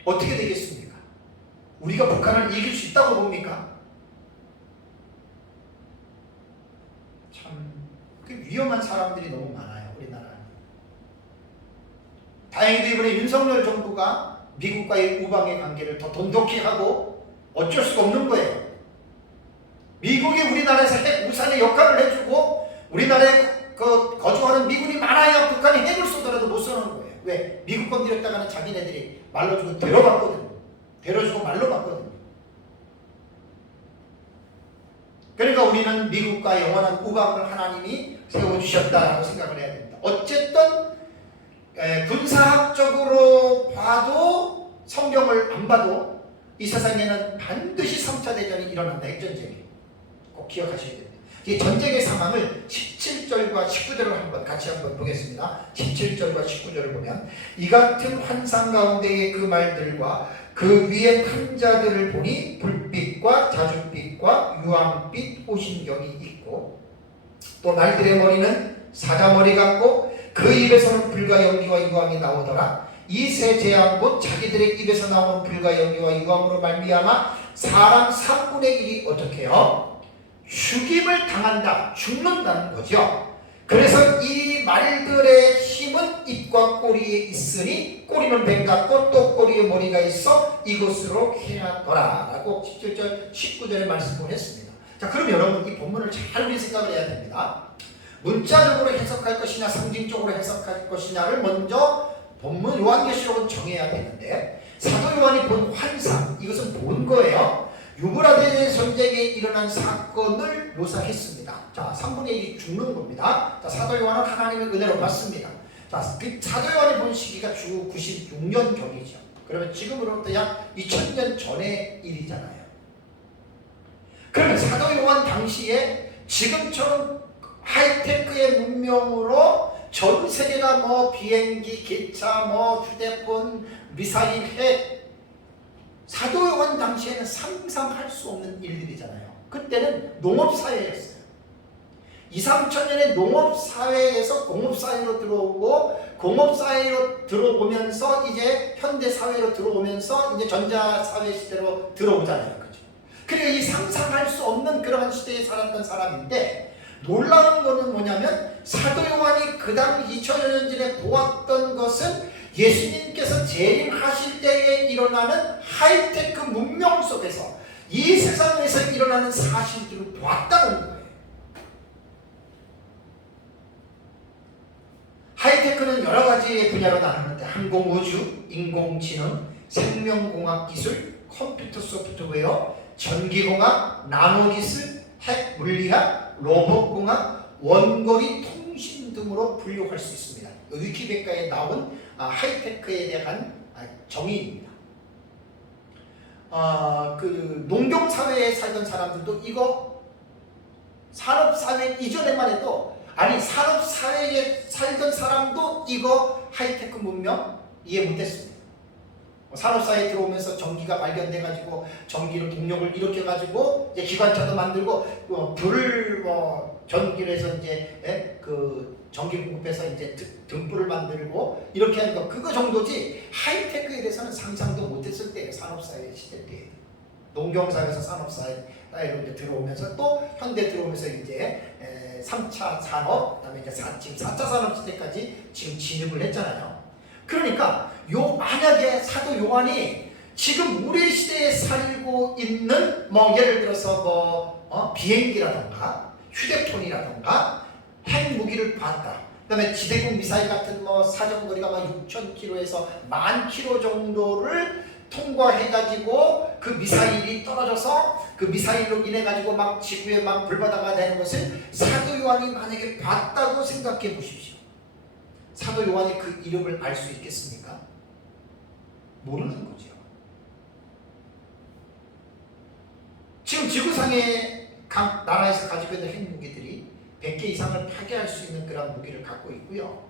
어떻게 되겠습니까? 우리가 북한을 이길 수 있다고 봅니까? 참 위험한 사람들이 너무 많아요, 우리나라는. 다행히도 이번에 윤석열 정부가 미국과의 우방의 관계를 더 돈독히 하고 어쩔 수가 없는 거예요. 미국이 우리나라에서 핵 우산의 역할을 해주고, 우리나라에 거주하는 미군이 많아야 북한이 핵을 쏘더라도 못 쏘는 거예요. 왜? 미국 건드렸다가는 자기네들이 말로 주고 데려받거든요. 데려주고 말로 받거든요. 그러니까 우리는 미국과 영원한 우방을 하나님이 세워주셨다라고 생각을 해야 됩니다. 어쨌든 군사학적으로 봐도, 성경을 안 봐도 이 세상에는 반드시 3차 대전이 일어난다. 핵전쟁이. 꼭 기억하셔야 됩니다. 이 전쟁의 상황을 17절과 19절을 같이 한번 보겠습니다. 17절과 19절을 보면, 이 같은 환상 가운데의 그 말들과 그 위에 탄 자들을 보니 불빛과 자줏빛과 유황빛 오신경이 있고, 또 말들의 머리는 사자머리 같고 그 입에서는 불과 연기와 유황이 나오더라. 이 세 재앙 곧 자기들의 입에서 나오는 불과 연기와 유황으로 말미암아 사람 3분의 1이 어떻게 해요? 죽임을 당한다. 죽는다는 거죠. 그래서 이 말들의 힘은 입과 꼬리에 있으니 꼬리는 뱀 같고 또 꼬리에 머리가 있어 이곳으로 행하더라 라고 17절 19절에 말씀을 했습니다. 자, 그럼 여러분 이 본문을 잘 우리 생각을 해야 됩니다. 문자적으로 해석할 것이냐 상징적으로 해석할 것이냐를 먼저 본문 요한계시록은 정해야 되는데, 사도 요한이 본 환상, 이것은 본 거예요. 유브라데 전쟁에 일어난 사건을 묘사했습니다. 자, 3분의 1이 죽는 겁니다. 자, 사도 요한은 하나님의 은혜로 봤습니다. 자, 그 사도 요한이 본 시기가 주 96년경이죠. 그러면 지금으로부터 약 2000년 전의 일이잖아요. 그러면 사도 요한 당시에 지금처럼 하이테크의 문명으로 전 세계가 뭐 비행기, 기차, 뭐 휴대폰, 미사일, 핵, 사도 요한 당시에는 상상할 수 없는 일들이잖아요. 그때는 농업사회였어요. 2, 3천 년의 농업사회에서 공업사회로 들어오고 공업사회로 들어오면서 이제 현대사회로 들어오면서 이제 전자사회 시대로 들어오잖아요. 그죠? 그러니까 이 상상할 수 없는 그러한 시대에 살았던 사람인데 놀라운 거는 뭐냐면 사도 요한이 그 당 2000여 년 전에 보았던 것은 예수님께서 재림하실 때에 일어나는 하이테크 문명 속에서 이 세상에서 일어나는 사실들을 보았다는 거예요. 하이테크는 여러 가지의 분야로 나누는데 항공우주, 인공지능, 생명공학기술, 컴퓨터 소프트웨어, 전기공학, 나노기술, 핵물리학, 로봇공학, 원거리 통신 등으로 분류할 수 있습니다. 위키백과에 나온 하이테크에 대한 정의입니다. 그 농경사회에 살던 사람들도 이거 산업사회 이전에만 해도 아니 산업사회에 살던 사람도 이거 하이테크 문명 이해 못했습니다. 산업사회에 들어오면서 전기가 발견돼가지고 전기로 동력을 일으켜가지고 이제 기관차도 만들고 전기를 해서 이제 그 전기 공급해서 이제 등불을 만들고 이렇게 하는 거 그거 정도지 하이테크에 대해서는 상상도 못했을 때예요. 산업사회 시대 때 농경사회에서 산업사회로 이제 들어오면서 또 현대 들어오면서 이제 3차 산업 그다음에 이제 지금 4차 산업 시대까지 지금 진입을 했잖아요. 그러니까 만약에 사도 요한이 지금 우리 시대에 살고 있는 뭐 예를 들어서 비행기라던가 휴대폰이라던가 핵무기를 봤다. 그다음에 지대공 미사일 같은 뭐 사정거리가 막 6,000km에서 10,000km 정도를 통과해가지고 그 미사일이 떨어져서 그 미사일로 인해가지고 막 지구에 막 불바다가 되는 것을 사도 요한이 만약에 봤다고 생각해 보십시오. 사도 요한이 그 이름을 알 수 있겠습니까? 모르는 거죠. 지금 지구상의 각 나라에서 가지고 있는 핵무기들이 100개 이상을 파괴할 수 있는 그런 무기를 갖고 있고요.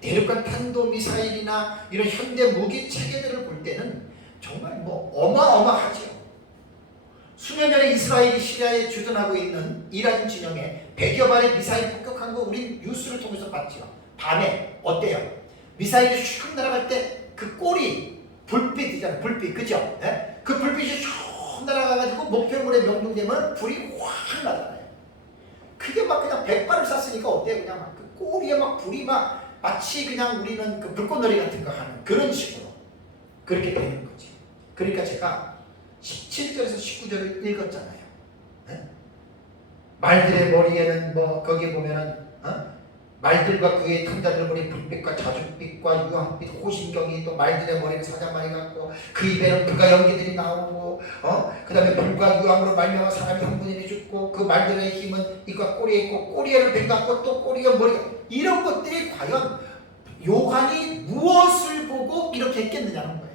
대륙간 탄도미사일이나 이런 현대 무기 체계들을 볼 때는 정말 뭐 어마어마하죠. 수년 전에 이스라엘이 시리아에 주둔하고 있는 이란 진영에 100여 발의 미사일 폭격한 거 우린 뉴스를 통해서 봤죠. 밤에 어때요? 미사일이 슉 날아갈 때 그 꼬리 불빛이잖아요. 불빛 그죠? 네? 그 불빛이 슉 날아가가지고 목표물에 명중되면 불이 확 나잖아요. 그게 막 그냥 100발을 쐈으니까 어때요? 그냥 막 그 꼬리에 막 불이 막 마치 그냥 우리는 그 불꽃놀이 같은 거 하는 그런 식으로 그렇게 되는 거지. 그러니까 제가 17절에서 19절을 읽었잖아요. 네? 말들의 머리에는 뭐 거기에 보면은 말들과 그의 탕자들 머리 불빛과 자줏빛과 유황빛 호신경이 또 말들의 머리는 사자마리 같고 그 입에는 불과 연기들이 나오고 그 다음에 불과 유황으로 말미암아 사람이 한 분이 죽고 그 말들의 힘은 입과 꼬리에 있고 꼬리에는 뱀 같고 또 꼬리가 머리가 이런 것들이 과연 요한이 무엇을 보고 이렇게 했겠느냐는 거예요.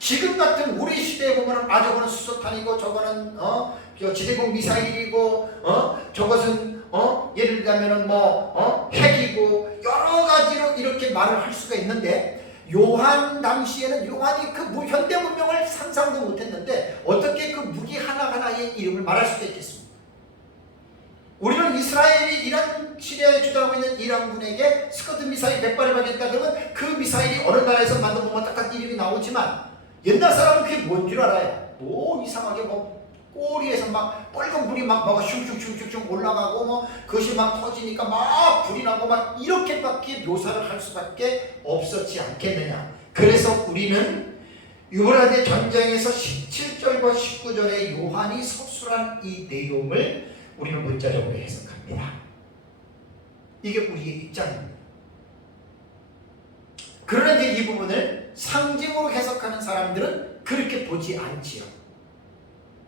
지금 같은 우리 시대에 보면 저거는 수소탄이고 저거는 지대공 미사일이고 저것은 예를 들자면은 핵이고 여러 가지로 이렇게 말을 할 수가 있는데 요한 당시에는 요한이 그 현대 문명을 상상도 못했는데 어떻게 그 무기 하나하나의 이름을 말할 수가 있겠습니까? 우리는 이스라엘이 이란 시리아에 주둔하고 있는 이란군에게 스커트 미사일 100발을 받겠다 그러면 그 미사일이 어느 나라에서 만든 보면 딱딱 이름이 나오지만 옛날 사람은 그게 뭔 줄 알아요? 이상하게 꼬리에서 막 빨간 불이 막 슝슝슝슝 올라가고 그것이 막 터지니까 막 불이 나고 막 이렇게밖에 묘사를 할 수밖에 없었지 않겠느냐. 그래서 우리는 유브라데 전쟁에서 17절과 19절에 요한이 서술한 이 내용을 우리는 문자적으로 해석합니다. 이게 우리의 입장입니다. 그런데 이 부분을 상징으로 해석하는 사람들은 그렇게 보지 않지요.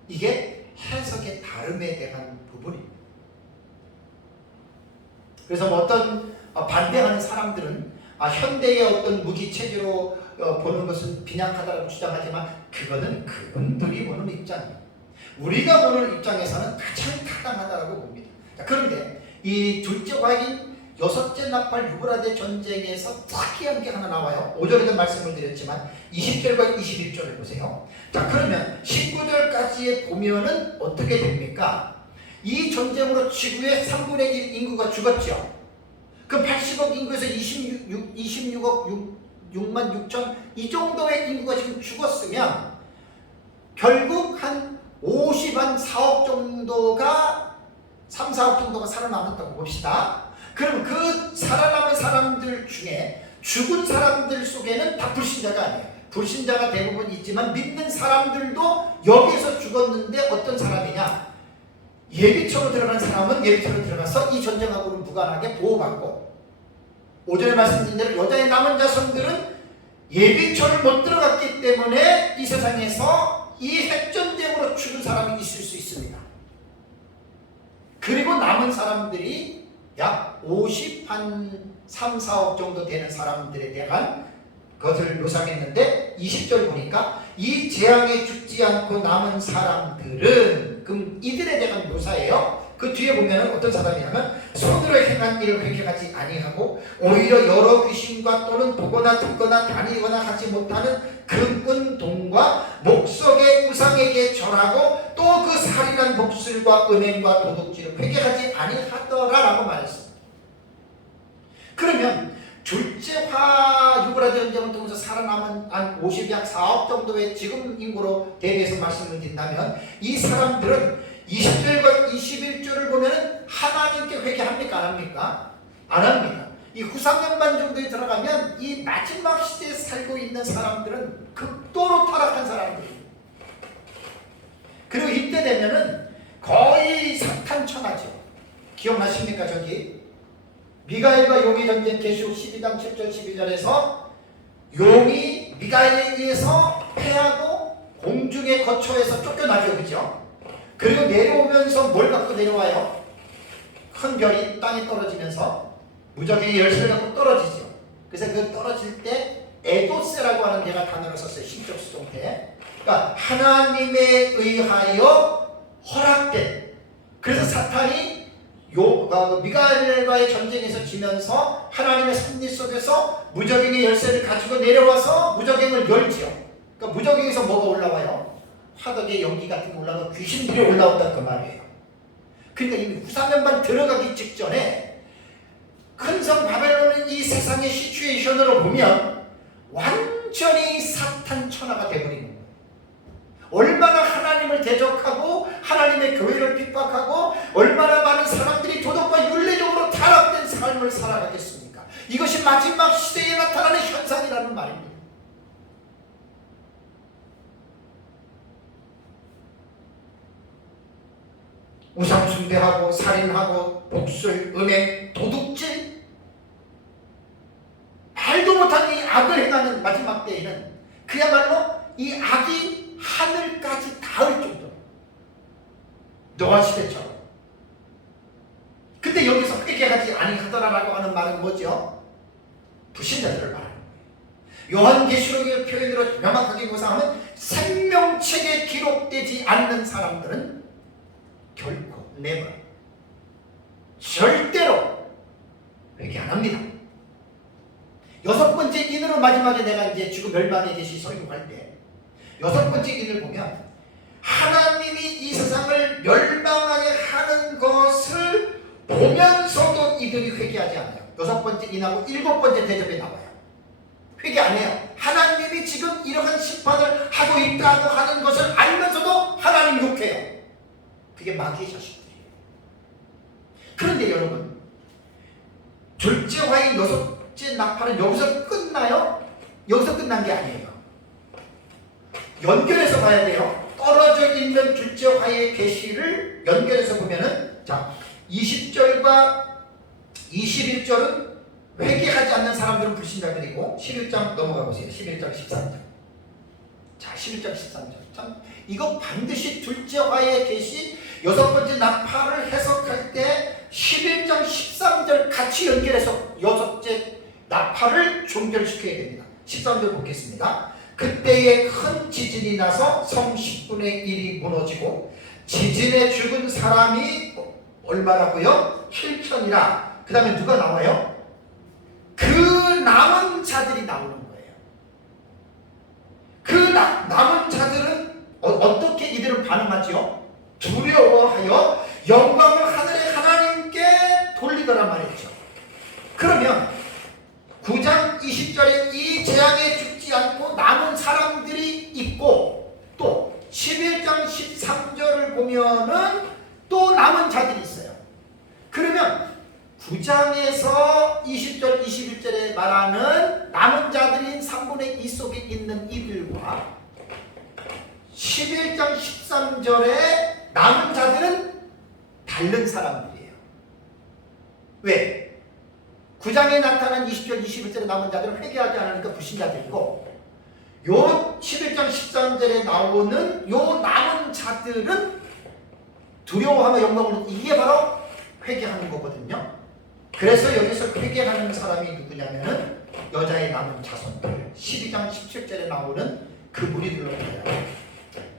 이게 해석의 다름에 대한 부분입니다. 그래서 어떤 반대하는 사람들은 현대의 어떤 무기 체계로 보는 것은 빈약하다고 주장하지만 그거는 그분들이 보는 입장입니다. 우리가 보는 입장에서는 가장 타당하다고 봅니다. 그런데 이 둘째 확인 여섯째 나팔 유브라데 전쟁에서 특이한 게 하나 나와요. 5절에도 말씀을 드렸지만 20절과 21절을 보세요. 자, 그러면 19절까지에 보면은 어떻게 됩니까? 이 전쟁으로 지구의 3분의 1 인구가 죽었죠. 그럼 80억 인구에서 26억 6만 6천 이 정도의 인구가 지금 죽었으면 결국 한 4억 정도가 3, 4억 정도가 살아남았다고 봅시다. 그럼 그 살아남은 사람들 중에 죽은 사람들 속에는 다 불신자가 아니에요. 불신자가 대부분 있지만 믿는 사람들도 여기에서 죽었는데 어떤 사람이냐? 예비처로 들어간 사람은 예비처로 들어가서 이 전쟁하고는 무관하게 보호받고, 오전에 말씀드린 대로 여자의 남은 자손들은 예비처를 못 들어갔기 때문에 이 세상에서 이 핵전쟁으로 죽은 사람이 있을 수 있습니다. 그리고 남은 사람들이 약 3, 4억 정도 되는 사람들에 대한 것을 묘사했는데 20절 보니까 이 재앙에 죽지 않고 남은 사람들은, 그럼 이들에 대한 묘사예요. 그 뒤에 보면 어떤 사람이냐면 손으로 행한 일을 회개하지 아니하고 오히려 여러 귀신과 또는 보거나 듣거나 다니거나 하지 못하는 금은 동과 목석의 우상에게 절하고 또 그 살인한 목술과 음행과 도둑질을 회개하지 아니하더라라고 말했습니다. 그러면 둘째화 유브라데 전쟁을 통해서 살아남은 한 50약 4억 정도의 지금 인구로 대비해서 말씀을 드린다면 이 사람들은 20절과 21절을 보면 하나님께 회개합니까? 안 합니까? 안 합니다. 이 후상연반 정도에 들어가면 이 마지막 시대에 살고 있는 사람들은 극도로 타락한 사람들입니다. 그리고 이때 되면은 거의 사탄천하죠. 기억나십니까? 저기 미가엘과 용의 전쟁 계시록 12장 7절 11절에서 용이 미가엘에 의해서 패하고 공중에 거처에서 쫓겨나죠. 그죠? 그리고 내려오면서 뭘 갖고 내려와요? 큰 별이 땅에 떨어지면서 무적의 열쇠를 갖고 떨어지죠. 그래서 그 떨어질 때 에도스라고 하는 데가 단어를 썼어요. 신적 수동태. 그러니까 하나님에 의하여 허락된, 그래서 사탄이 미가엘과의 전쟁에서 지면서 하나님의 섭리 속에서 무적행의 열쇠를 가지고 내려와서 무적행을 열지요. 그러니까 무적행에서 뭐가 올라와요? 화덕의 연기 같은 게 올라가 귀신들이 올라온다는 그 말이에요. 그러니까 이미 후사면반 들어가기 직전에 큰 성 바벨론은 이 세상의 시츄에이션으로 보면 완전히 사탄 천하가 되어버리는 거예요. 얼마나 하나님을 대적하고 하나님의 교회를 핍박하고 얼마나 많은 사람들이 도덕과 윤리적으로 타락된 삶을 살아가겠습니까? 이것이 마지막 시대에 나타나는 현상이라는 말입니다. 우상 숭배하고 살인하고 복술, 음행, 도둑질, 말도 못한 이 악을 행하는 마지막 때에는 그야말로 이 악이 하늘까지 닿을 정도로 노아 시대처럼. 근데 여기서 회개하지 아니하더라라고 하는 말은 뭐죠? 불신자들을 말하는 거예요. 요한계시록의 표현으로 명확하게 묘사하면 생명책에 기록되지 않는 사람들은 결코 never, 절대로 회개 안 합니다. 여섯 번째 인으로 마지막에 내가 이제 지구 멸망의 계시 설교할 때 여섯 번째 인을 보면 하나님이 이 세상을 멸망하게 하는 것을 보면서도 이들이 회개하지 않아요. 여섯 번째 인하고 일곱 번째 대접에 나와요. 회개 안 해요. 하나님이 지금 이러한 심판을 하고 있다고 하는 것을 알면서도 하나님 욕해요. 그게 마귀의 자식들이에요. 그런데 여러분, 둘째 화인 여섯째 나팔은 여기서 끝나요? 여기서 끝난 게 아니에요. 연결해서 봐야 돼요. 떨어져 있는 둘째 화의 계시를 연결해서 보면은, 자, 20절과 21절은 회개하지 않는 사람들은 불신자들이고 11장 넘어가 보세요. 11장 13절. 자, 11장 13절. 참, 이거 반드시 둘째 화의 계시 여섯 번째 나팔을 해석할 때 11장 13절 같이 연결해서 여섯째 나팔을 종결시켜야 됩니다. 13절 보겠습니다. 그때에 큰 지진이 나서 성 10분의 1이 무너지고 지진에 죽은 사람이 얼마라고요? 7천이라. 그 다음에 누가 나와요? 그 남은 자들이 나오는 거예요. 그 남은 자들은 어떻게 이들을 반응하죠? 두려워하여 영광 보면 9장 20절에 이 재앙에 죽지 않고 남은 사람들이 있고, 또 11장 13절을 보면은 또 남은 자들이 있어요. 그러면 9장에서 20절 21절에 말하는 남은 자들인 3분의 2 속에 있는 이들과 11장 13절에 남은 자들은 다른 사람들이에요. 왜? 9장에 나타난 20절 21절에 남은 자들은 회개하지 않으니까 불신자들이고, 요 11장 13절에 나오는 요 남은 자들은 두려워하며 영광을, 이게 바로 회개하는 거거든요. 그래서 여기서 회개하는 사람이 누구냐면은 여자의 남은 자손들, 12장 17절에 나오는 그 무리들로 말해요.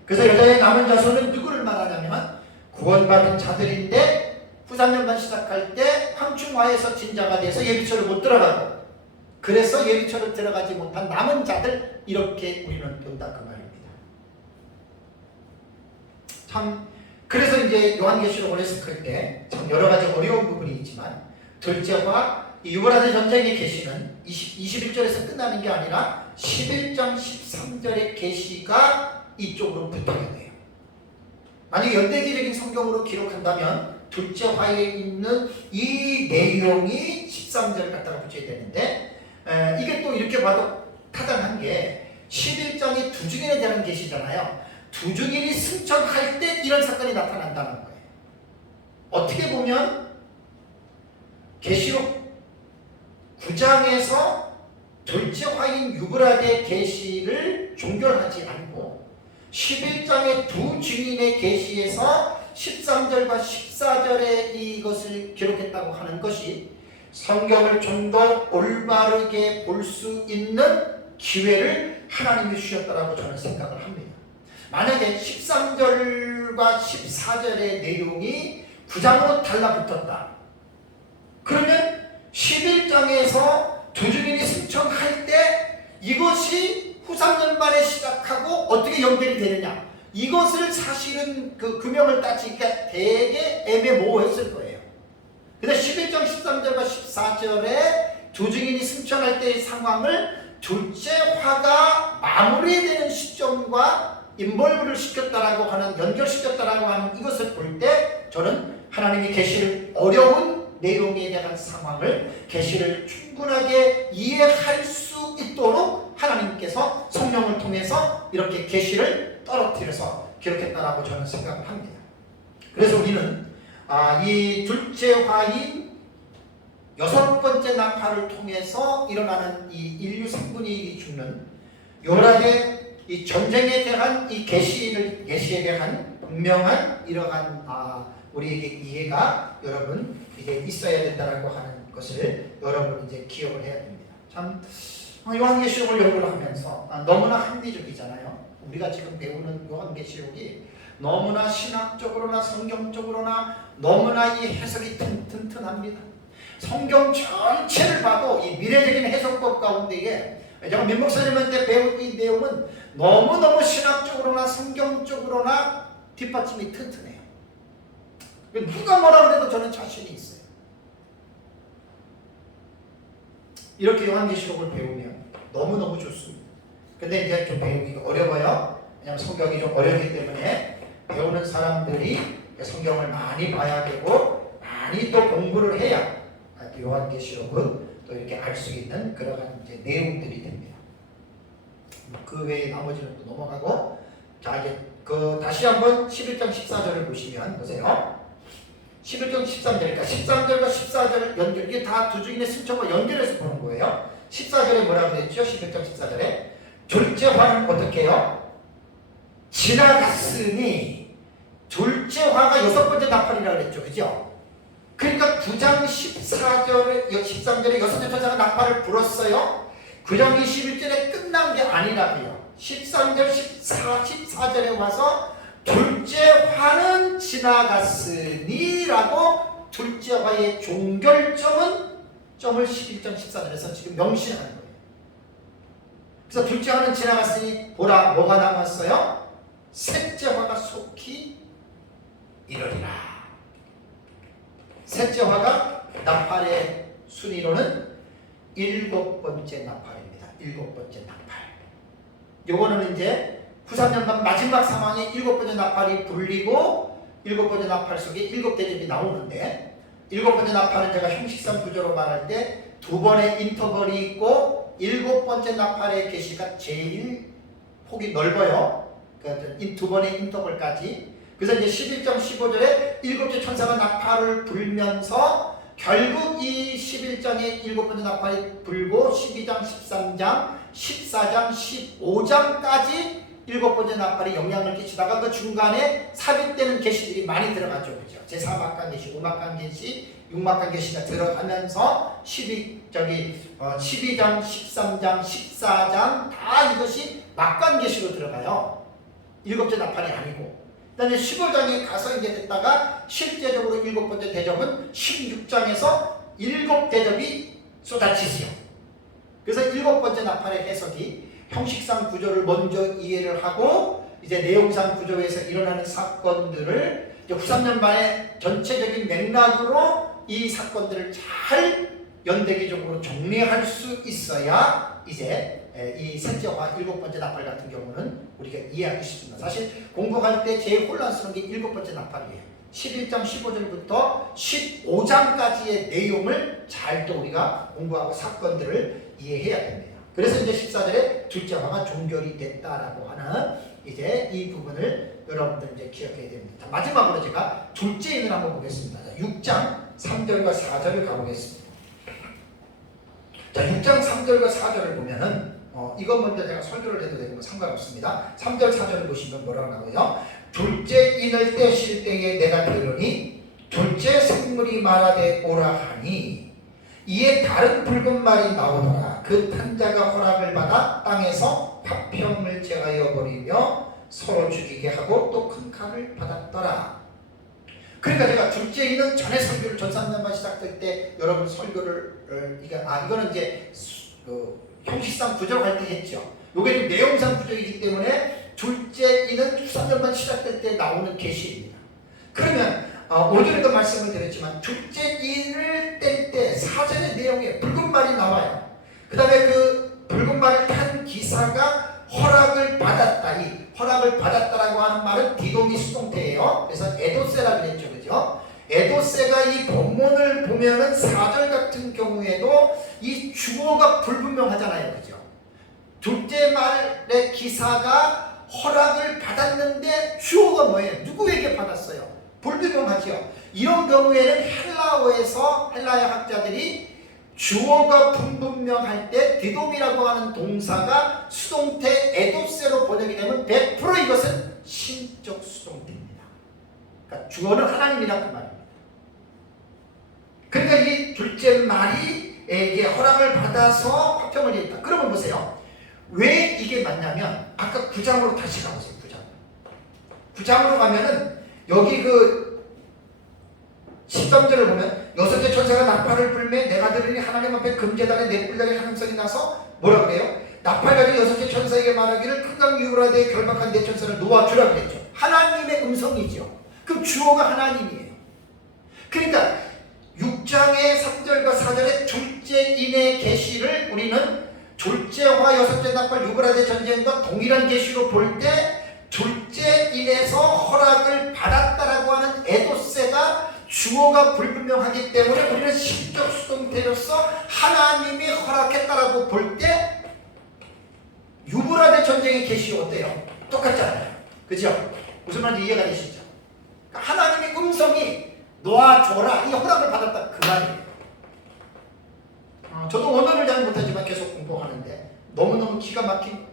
그래서 여자의 남은 자손은 누구를 말하냐면 구원받은 자들인데 후산년간 시작할 때 황충화에서 진자가 돼서 예비처를 못 들어가고, 그래서 예비처를 들어가지 못한 남은 자들, 이렇게 우리는 본다 그 말입니다. 참, 그래서 이제 요한계시록을 했을 때 참 여러 가지 어려운 부분이 있지만, 둘째와 이 유브라데 전쟁의 계시는 21절에서 끝나는 게 아니라 11장 13절의 계시가 이쪽으로 붙어야 돼요. 만약 연대기적인 성경으로 기록한다면 둘째 화에 있는 이 내용이 13절을 갖다가 붙여야 되는데, 이게 또 이렇게 봐도 타당한 게 11장이 두 증인에 대한 계시잖아요. 두 증인이 승천할 때 이런 사건이 나타난다는 거예요. 어떻게 보면 계시록 9장에서 둘째 화인 유브라데 계시를 종결하지 않고 11장의 두 증인의 계시에서 13절과 14절에 이것을 기록했다고 하는 것이 성경을 좀 더 올바르게 볼 수 있는 기회를 하나님이 주셨다라고 저는 생각을 합니다. 만약에 13절과 14절의 내용이 9장으로 달라붙었다. 그러면 11장에서 두 증인이 승천할 때 이것이 후삼년만에 시작하고 어떻게 연결이 되느냐, 이것을 사실은 그 규명을 따지기가 되게 애매모호했을 거예요. 근데 11장 13절과 14절에 두 증인이 승천할 때의 상황을 둘째 화가 마무리되는 시점과 인벌브를 시켰다라고 하는, 연결시켰다라고 하는 이것을 볼 때 저는 하나님이 계시를 어려운 내용에 대한 상황을 계시를 충분하게 이해할 수 있도록 하나님께서 성령을 통해서 이렇게 계시를 떨어뜨려서 기록했다라고 저는 생각을 합니다. 그래서 우리는 이 둘째 화인 여섯 번째 나팔을 통해서 일어나는 이 인류 3분의 1이 죽는 요란의 이 전쟁에 대한 이 계시에 대한 분명한 이러한 우리에게 이해가 여러분 이제 있어야 된다라고 하는 것을 여러분 이제 기억을 해야 됩니다. 참 요한계시록을 연구를 하면서 너무나 합리적이잖아요. 우리가 지금 배우는 요한계시록이 너무나 신학적으로나 성경적으로나 너무나 이 해석이 튼튼합니다. 성경 전체를 봐도 이 미래적인 해석법 가운데에 제가 민 목사님한테 배운 이 내용은 너무너무 신학적으로나 성경적으로나 뒷받침이 튼튼해요. 누가 뭐라 그래도 저는 자신이 있어요. 이렇게 요한계시록을 배우면 너무너무 좋습니다. 근데 이제 좀 배우기가 어려워요. 왜냐하면 성경이 좀 어렵기 때문에 배우는 사람들이 성경을 많이 봐야 되고 많이 또 공부를 해야 요한계시록은 또 이렇게 알 수 있는 그러한 이제 내용들이 됩니다. 그 외에 나머지는 또 넘어가고, 자 이제 다시 한번 11장 14절을 보시면 보세요. 11장 13절, 그러니까 13절과 14절 연결, 이게 다 두 증인의 승천과 연결해서 보는 거예요. 14절에 뭐라고 그랬죠? 11장 14절에 둘째 화는 어떻게 해요? 지나갔으니, 둘째 화가 여섯 번째 나팔이라고 그랬죠, 그죠? 그러니까 9장 13절에 여섯째 천사가 나팔을 불었어요. 9장 21절에 끝난 게 아니라고요. 13절, 14절에 와서 둘째 화는 지나갔으니 라고 둘째 화의 종결점은 점을 11장 14절에서 지금 명시하는 거예요. 그래서 둘째 화는 지나갔으니 보라, 뭐가 남았어요? 셋째 화가 속히 이르리라. 셋째 화가 나팔의 순위로는 일곱 번째 나팔입니다. 일곱 번째 나팔. 요거는 이제 후삼년간 마지막 상황에 일곱 번째 나팔이 불리고 일곱 번째 나팔 속에 일곱 대접이 나오는데, 일곱 번째 나팔은 제가 형식상 구조로 말할 때 두 번의 인터벌이 있고 일곱 번째 나팔의 계시가 제일 폭이 넓어요. 그러니까 두 번의 인터벌까지. 그래서 이제 11장 15절에 일곱째 천사가 나팔을 불면서 결국 이 11장의 일곱 번째 나팔이 불고 12장, 13장, 14장, 15장까지 일곱 번째 나팔이 영향을 끼치다가 그 중간에 삽입되는 계시들이 많이 들어가죠. 그죠? 제4막강 계시, 5막강 계시, 6막강 계시가 들어가면서 12장, 13장, 14장 다 이것이 막강 계시로 들어가요. 일곱째 나팔이 아니고. 그다음에 15장에 가서 이제 됐다가 실제적으로 일곱 번째 대접은 16장에서 일곱 대접이 쏟아지지요. 그래서 일곱 번째 나팔의 해석이 형식상 구조를 먼저 이해를 하고 이제 내용상 구조에서 일어나는 사건들을 이제 후삼년반의 전체적인 맥락으로 이 사건들을 잘 연대기적으로 정리할 수 있어야 이제 이 셋째와 일곱 번째 나팔 같은 경우는 우리가 이해하기 쉽습니다. 사실 공부할 때 제일 혼란스러운 게 일곱 번째 나팔이에요. 11장 15절부터 15장까지의 내용을 잘 또 우리가 공부하고 사건들을 이해해야 됩니다. 그래서 이제 14절에 둘째 화가 종결이 됐다라고 하는 이제 이 부분을 여러분들 이제 기억해야 됩니다. 마지막으로 제가 둘째 인을 한번 보겠습니다. 6장 3절과 4절을 가보겠습니다. 자, 6장 3절과 4절을 보면은 이것 먼저 제가 설교를 해도 되는 건 상관없습니다. 3절 4절을 보시면 뭐라고 나오죠? 둘째 인을 떼실 때에 내가 들으니 둘째 생물이 말하되 오라 하니 이에 다른 붉은 말이 나오더라. 그 탄자가 허락을 받아 땅에서 화평을 제하여 버리며 서로 죽이게 하고 또 큰 칼을 받았더라. 그러니까 제가 둘째 인은 전에 설교를 전산년반 시작될 때 여러분 설교를 이거는 이제 형식상 구조로 할 때 했죠. 이게 좀 내용상 구조이기 때문에 둘째 인은 후삼년반 시작될 때 나오는 계시입니다. 그러면 오전에도 말씀을 드렸지만 둘째 인을 뗄 때 사전의 내용에 붉은 말이 나와요. 그 다음에 그 붉은 말을 탄 기사가 허락을 받았다. 이 허락을 받았다라고 하는 말은 디도미 수동태예요. 그래서 에도세라 그랬죠. 그죠? 에도세가 이 본문을 보면은 4절 같은 경우에도 이 주어가 불분명하잖아요. 그죠? 둘째 말의 기사가 허락을 받았는데 주어가 뭐예요? 누구에게 받았어요? 불분명하죠. 이런 경우에는 헬라어의 학자들이 주어가 불분명할 때 디돔이라고 하는 동사가 수동태 에도세로 번역이 되면 100% 이것은 신적 수동태입니다. 그러니까 주어는 하나님이란 그 말입니다. 그러니까 이 둘째 말이 이게 허락을 받아서 화평을 했다. 그러면 보세요. 왜 이게 맞냐면 아까 9장으로 다시 가보세요. 9장으로 가면은 여기 그 13절을 보면 여섯째 천사가 나팔을 불매 내가 들으니 하나님 앞에 금제단에 네 뿔나기 한 음성이 나서 뭐라 그래요? 나팔 가지고 여섯째 천사에게 말하기를 큰 강 유브라데에 결박한 네 천사를 놓아주라 그랬죠. 하나님의 음성이죠. 그럼 주어가 하나님이에요. 그러니까 6장의 3절과 4절의 둘째 인의 계시를 우리는 둘째와 여섯째 나팔 유브라데 전쟁과 동일한 계시로 볼 때 둘째 인에서 허락을 받았다라고 하는 에도세가 주어가 불분명하기 때문에 우리는 신적 수동태로서 하나님이 허락했다라고 볼 때 유브라데 전쟁의 계시 어때요? 똑같잖아요. 그죠? 무슨 말인지 이해가 되시죠? 그러니까 하나님의 음성이 놓아줘라 이 허락을 받았다 그 말이에요. 저도 언어를 잘 못하지만 계속 공부하는데 너무너무 기가 막힌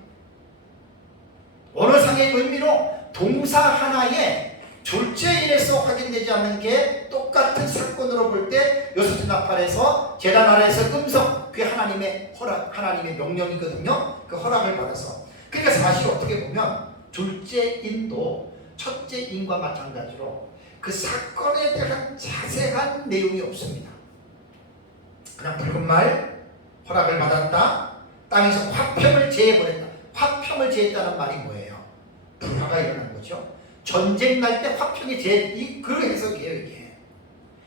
언어상의 의미로 동사 하나에 둘째 인에서 확인되지 않는 게 똑같은 사건으로 볼 때 여섯째 나팔에서 제단 아래에서 음성 그게 하나님의 허락 하나님의 명령이거든요. 그 허락을 받아서 그러니까 사실 어떻게 보면 둘째 인도 첫째 인과 마찬가지로 그 사건에 대한 자세한 내용이 없습니다. 그냥 붉은 말 허락을 받았다 땅에서 화평을 제해버렸다. 화평을 제했다는 말이 뭐예요? 불화가 일어난 거죠. 전쟁 날 때 화평이 제일 그런 해석이에요 이게.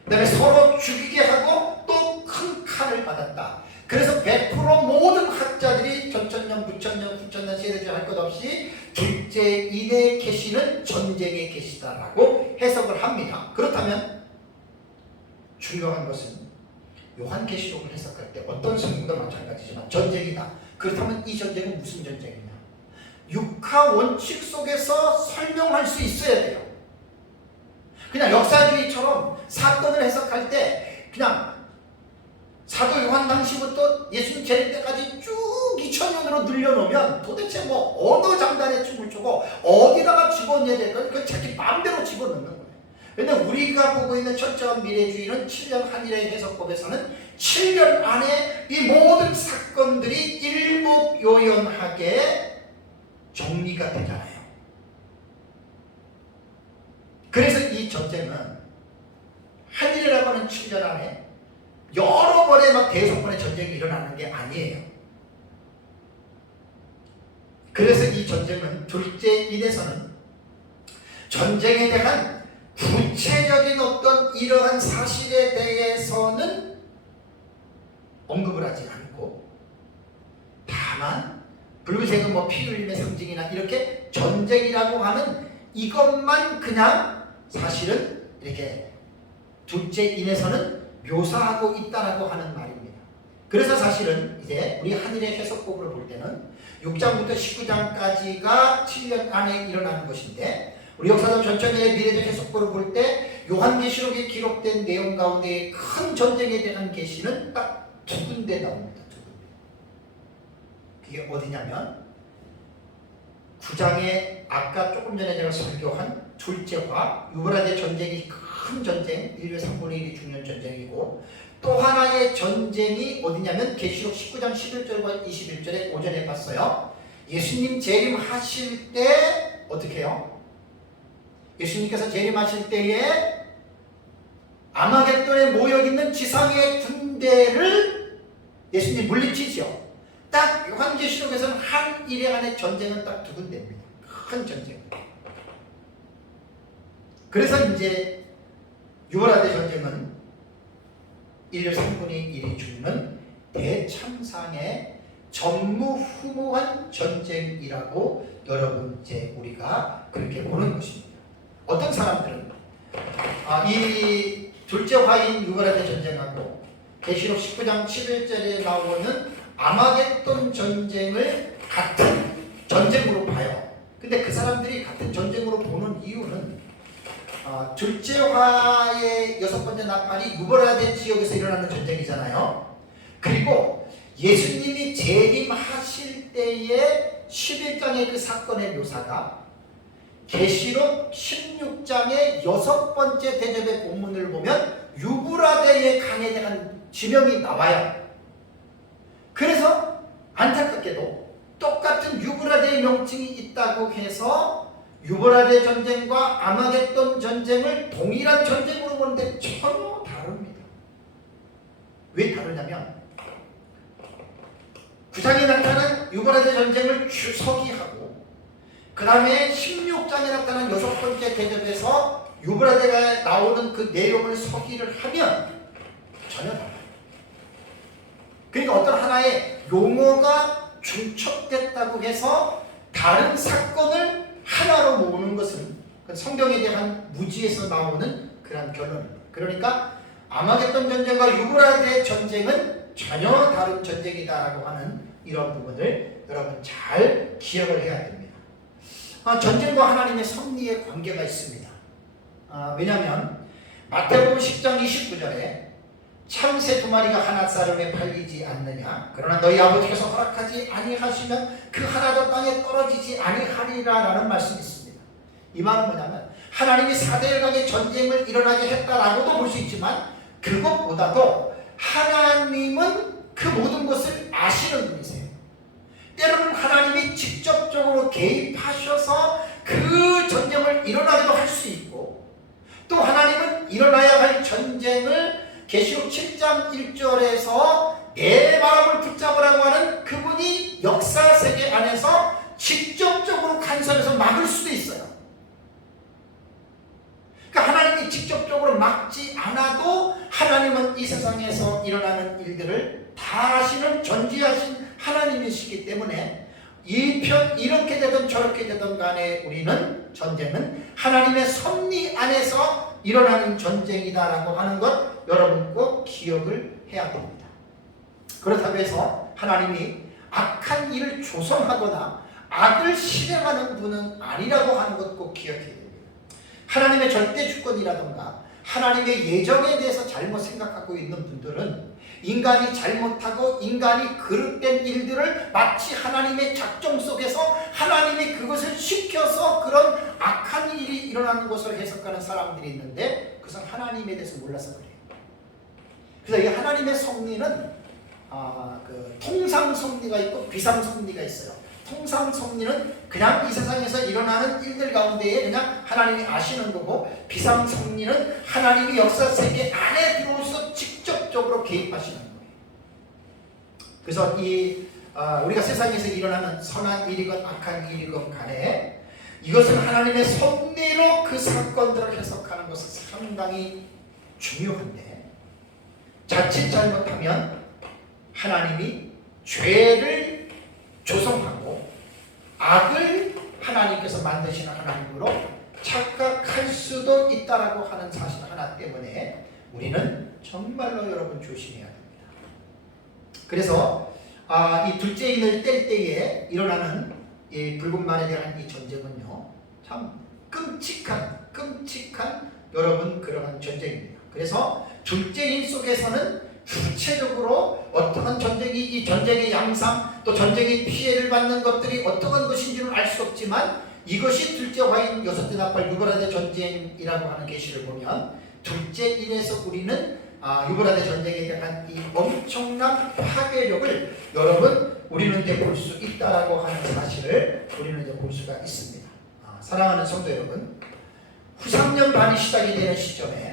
그 다음에 서로 죽이게 하고 또 큰 칼을 받았다. 그래서 100% 모든 학자들이 전천년, 부천년, 구천년, 세대절 할 것 없이 둘째 인의 계시는 전쟁의 계시다라고 해석을 합니다. 그렇다면 중요한 것은 요한계시록을 해석할 때 어떤 성경도 마찬가지지만 전쟁이다. 그렇다면 이 전쟁은 무슨 전쟁이냐? 육하 원칙 속에서 설명할 수 있어야 돼요. 그냥 역사주의처럼 사건을 해석할 때 그냥 사도 요한 당시부터 예수님 재림 때까지 쭉 2000년으로 늘려놓으면 도대체 뭐 어느 장단에 춤을 추고 어디다가 집어넣어야 될까? 그건 자기 마음대로 집어넣는 거예요. 왜냐면 우리가 보고 있는 철저한 미래주의는 7년 한일의 해석법에서는 7년 안에 이 모든 사건들이 일목요연하게 정리가 되잖아요. 그래서 이 전쟁은 한일이라고 하는 7년 안에 여러 번의 막 대속번의 전쟁이 일어나는 게 아니에요. 그래서 이 전쟁은 둘째 인에서는 전쟁에 대한 구체적인 어떤 이러한 사실에 대해서는 언급을 하지 않고 다만 붉은색은 뭐 피 흘림의 상징이나 이렇게 전쟁이라고 하는 이것만 그냥 사실은 이렇게 둘째 인에서는 묘사하고 있다라고 하는 말입니다. 그래서 사실은 이제 우리 한일의 해석법으로 볼 때는 6장부터 19장까지가 7년 안에 일어나는 것인데 우리 역사적 전천년의 미래적 해석법으로 볼 때 요한계시록에 기록된 내용 가운데 큰 전쟁에 대한 계시는 딱 두 군데 나옵니다. 두 군데. 그게 어디냐면 9장에 아까 조금 전에 제가 설교한 둘째화 유브라데 전쟁이 큰 전쟁, 인류의 3분의 1이 죽는 전쟁이고 또 하나의 전쟁이 어디냐면 계시록 19장 11절과 21절에 오전에 봤어요. 예수님 재림하실 때 어떻게 해요? 예수님께서 재림하실 때에 아마겟돈에 모여있는 지상의 군대를 예수님 물리치죠. 딱 요한계시록에서는 한 일에 안에 전쟁은 딱 두 군데입니다. 큰 전쟁. 그래서 이제 유브라데 전쟁은 인류 3분의 1이 죽는 대참상의 전무후무한 전쟁이라고 여러분 이제 우리가 그렇게 보는 것입니다. 어떤 사람들은 이 둘째 화인 유브라데 전쟁하고 계시록 19장 11절에 나오는 아마겟돈 전쟁을 같은 전쟁으로 봐요. 근데 그 사람들이 같은 전쟁으로 보는 이유는 둘째 화의 6번째 나팔이 유브라데 지역에서 일어나는 전쟁이잖아요. 그리고 예수님이 재림하실 때의 11장의 그 사건의 묘사가 계시록 16장의 6번째 대접의 본문을 보면 유브라데의 강에 대한 지명이 나와요. 그래서 안타깝게도 똑같은 유브라데의 명칭이 있다고 해서 유브라데 전쟁과 아마겟돈 전쟁을 동일한 전쟁으로 보는데 전혀 다릅니다. 왜 다르냐면 9장에 나타난 유브라데 전쟁을 서기하고 그 다음에 16장에 나타난 6번째 대접에서 유브라데가 나오는 그 내용을 서기를 하면 전혀 달라요. 그러니까 어떤 하나의 용어가 중첩됐다고 해서 다른 사건을 하나로 모으는 것은 성경에 대한 무지에서 나오는 그런 결론입니다. 그러니까 아마겟돈 전쟁과 유브라데 전쟁은 전혀 다른 전쟁이다라고 하는 이런 부분을 여러분 잘 기억을 해야 됩니다. 전쟁과 하나님의 섭리의 관계가 있습니다. 왜냐하면 마태복음 10장 29절에 참새 2마리가 하나 쌀음에 팔리지 않느냐 그러나 너희 아버지께서 허락하지 아니하시면 그 하나도 땅에 떨어지지 아니하리라 라는 말씀이 있습니다. 이 말은 뭐냐면 하나님이 4대 강의 전쟁을 일어나게 했다라고도 볼 수 있지만 그것보다도 하나님은 그 모든 것을 아시는 분이세요. 때로는 하나님이 직접적으로 개입하셔서 그 전쟁을 일어나기도 할 수 있고 또 하나님은 일어나야 할 전쟁을 계시록 7장 1절에서 내 마음을 붙잡으라고 하는 그분이 역사 세계 안에서 직접적으로 간섭해서 막을 수도 있어요. 그러니까 하나님이 직접적으로 막지 않아도 하나님은 이 세상에서 일어나는 일들을 다 다 아시는 전지하신 하나님이시기 때문에 이렇게 되든 저렇게 되든 간에 우리는 전쟁은 하나님의 섭리 안에서 일어나는 전쟁이다라고 하는 것 여러분 꼭 기억을 해야 됩니다. 그렇다고 해서 하나님이 악한 일을 조성하거나 악을 실행하는 분은 아니라고 하는 것 꼭 기억해야 됩니다. 하나님의 절대 주권이라던가 하나님의 예정에 대해서 잘못 생각하고 있는 분들은 인간이 잘못하고 인간이 그릇된 일들을 마치 하나님의 작정 속에서 하나님이 그것을 시켜서 그런 악한 일이 일어나는 것으로 해석하는 사람들이 있는데 그것은 하나님에 대해서 몰라서 그래요. 그래서 이 하나님의 섭리는 통상 섭리가 있고 비상 섭리가 있어요. 통상 섭리는 그냥 이 세상에서 일어나는 일들 가운데에 그냥 하나님이 아시는 거고, 비상 섭리는 하나님이 역사 세계 안에 들어오셔서 직접적으로 개입하시는 거예요. 그래서 우리가 세상에서 일어나는 선한 일이건 악한 일이건 간에 이것은 하나님의 섭리로 그 사건들을 해석하는 것은 상당히 중요한데, 자칫 잘못하면 하나님이 죄를 조성하고 악을 하나님께서 만드시는 하나님으로 착각할 수도 있다라고 하는 사실 하나 때문에 우리는 정말로 여러분 조심해야 됩니다. 그래서 이 둘째 인을 뗄 때에 일어나는 이 붉은만에 대한 이 전쟁은요, 참 끔찍한 여러분 그러한 전쟁입니다. 그래서 둘째 인 속에서는 구체적으로 어떠한 전쟁이, 이 전쟁의 양상, 또 전쟁의 피해를 받는 것들이 어떠한 것인지는 알 수 없지만, 이것이 둘째 화인 여섯째 나팔 유브라데 전쟁이라고 하는 계시를 보면 둘째 인에서 우리는 유브라데 전쟁에 대한 이 엄청난 파괴력을 여러분 우리는 이제 볼 수 있다라고 하는 사실을 우리는 이제 볼 수가 있습니다. 사랑하는 성도 여러분, 후 3년 반이 시작이 되는 시점에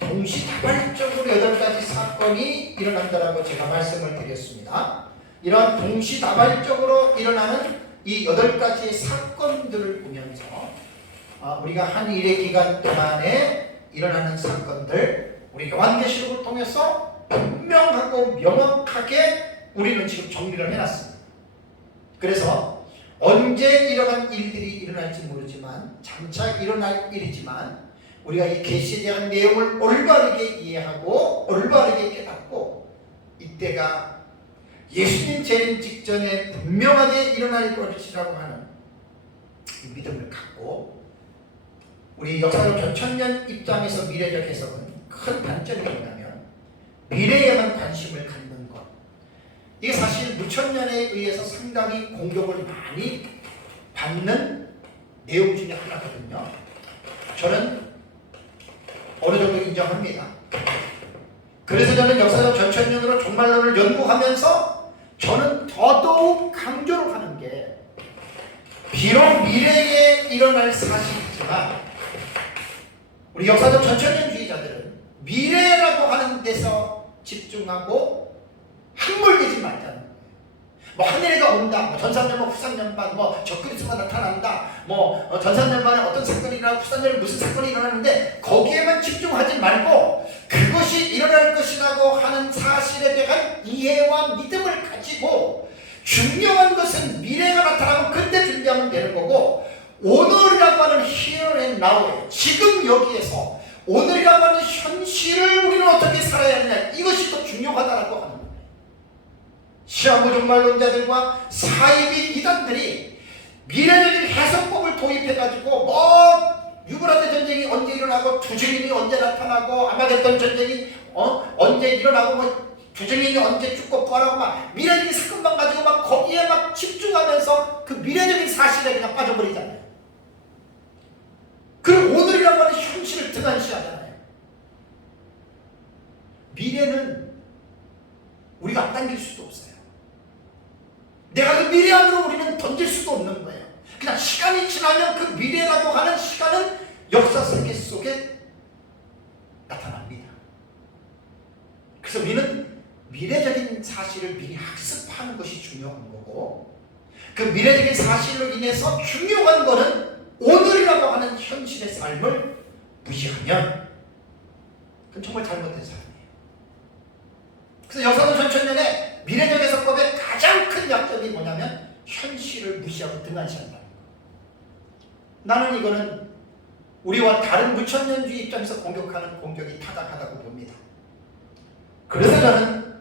동시다발적으로 8가지 사건이 일어난다라고 제가 말씀을 드렸습니다. 이러한 동시다발적으로 일어나는 이 8가지의 사건들을 보면서 우리가 한 일의 기간 동안에 일어나는 사건들, 우리 요한계시록을 통해서 분명하고 명확하게 우리는 지금 정리를 해놨습니다. 그래서 언제 이러한 일들이 일어날지 모르지만 장차 일어날 일이지만 우리가 이 계시에 대한 내용을 올바르게 이해하고 올바르게 깨닫고 이때가 예수님 재림 직전에 분명하게 일어날 것이라고 하는 믿음을 갖고 우리 역사적 전천년 입장에서 미래적 해석은 큰 단점이 뭐냐면 미래에만 관심을 갖는 것. 이게 사실 무천년에 의해서 상당히 공격을 많이 받는 내용 중에 하나거든요. 저는 어느 정도 인정합니다. 그래서 저는 역사적 전천년으로 종말론을 연구하면서 저는 더더욱 강조를 하는 게, 비록 미래에 일어날 사실이지만 우리 역사적 전천년주의자들은 미래라고 하는 데서 집중하고 함몰되지 말자는 거예요. 뭐 하늘에가 온다, 전산년만 후산년만 적그리스도가 나타난다, 전산년만에 어떤 사건이 일어나고 후산년에 무슨 사건이 일어나는데 거기에만 집중하지 말고 그것이 일어날 것이라고 하는 사실에 대한 이해와 믿음을 가지고, 중요한 것은 미래가 나타나면 그때 준비하면 되는 거고, 오늘이라고 하는 here and now에 지금 여기에서 오늘이라고 하는 현실을 우리는 어떻게 살아야 하느냐, 이것이 더 중요하다라고 하는 거예요. 시한부 종말론자들과 사이비 이단들이 미래적인 해석법을 도입해가지고 유브라데 전쟁이 언제 일어나고 두증인이 언제 나타나고 아마겟돈 전쟁이 언제 일어나고 두증인이 언제 죽고 부활하고 미래적인 사건만 가지고 거기에 집중하면서 그 미래적인 사실에 그냥 빠져버리잖아요. 그리고 오늘이라고 하는 현실을 등한시하잖아요. 미래는 우리가 앞당길 수도 없어요. 내가 그 미래 안으로 우리는 던질 수도 없는 거예요. 그냥 시간이 지나면 그 미래라고 하는 시간은 역사 세계 속에 나타납니다. 그래서 우리는 미래적인 사실을 미리 학습하는 것이 중요한 거고, 그 미래적인 사실로 인해서 중요한 거는 오늘이라고 하는 현실의 삶을 무시하면 그건 정말 잘못된 삶이에요. 그래서 여사도 전천년의 미래적 해석법의 가장 큰 약점이 뭐냐면 현실을 무시하고 등한시한다는 거. 나는 이거는 우리와 다른 무천년주의 입장에서 공격하는 공격이 타당하다고 봅니다. 그래서 저는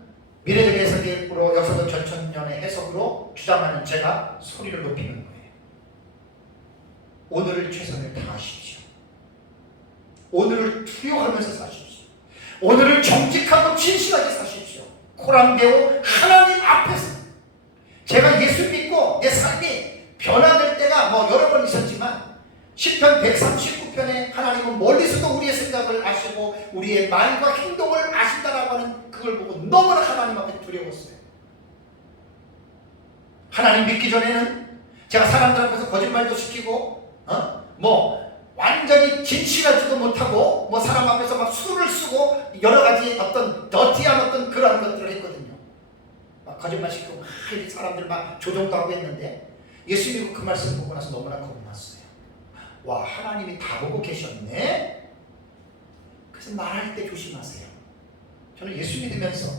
미래적 해석으로 여사도 전천년의 해석으로 주장하는 제가 소리를 높이는 거예요. 오늘을 최선을 다하십시오. 오늘을 투영하면서 사십시오. 오늘을 정직하고 진실하게 사십시오. 코랑배우 하나님 앞에서 제가 예수 믿고 내 삶이 변화될 때가 여러 번 있었지만 시편 139편에 하나님은 멀리서도 우리의 생각을 아시고 우리의 말과 행동을 아신다라고 하는 그걸 보고 너무나 하나님 앞에 두려웠어요. 하나님 믿기 전에는 제가 사람들 앞에서 거짓말도 시키고 완전히 진실하지도 못하고 사람 앞에서 막 술을 쓰고 여러 가지 어떤 더티한 어떤 그런 것들을 했거든요. 막 거짓말 시키고 막 사람들 막 조종도 하고 했는데 예수 믿고 그 말씀 보고 나서 너무나 겁이 났어요. 와, 하나님이 다 보고 계셨네. 그래서 말할 때 조심하세요. 저는 예수 믿으면서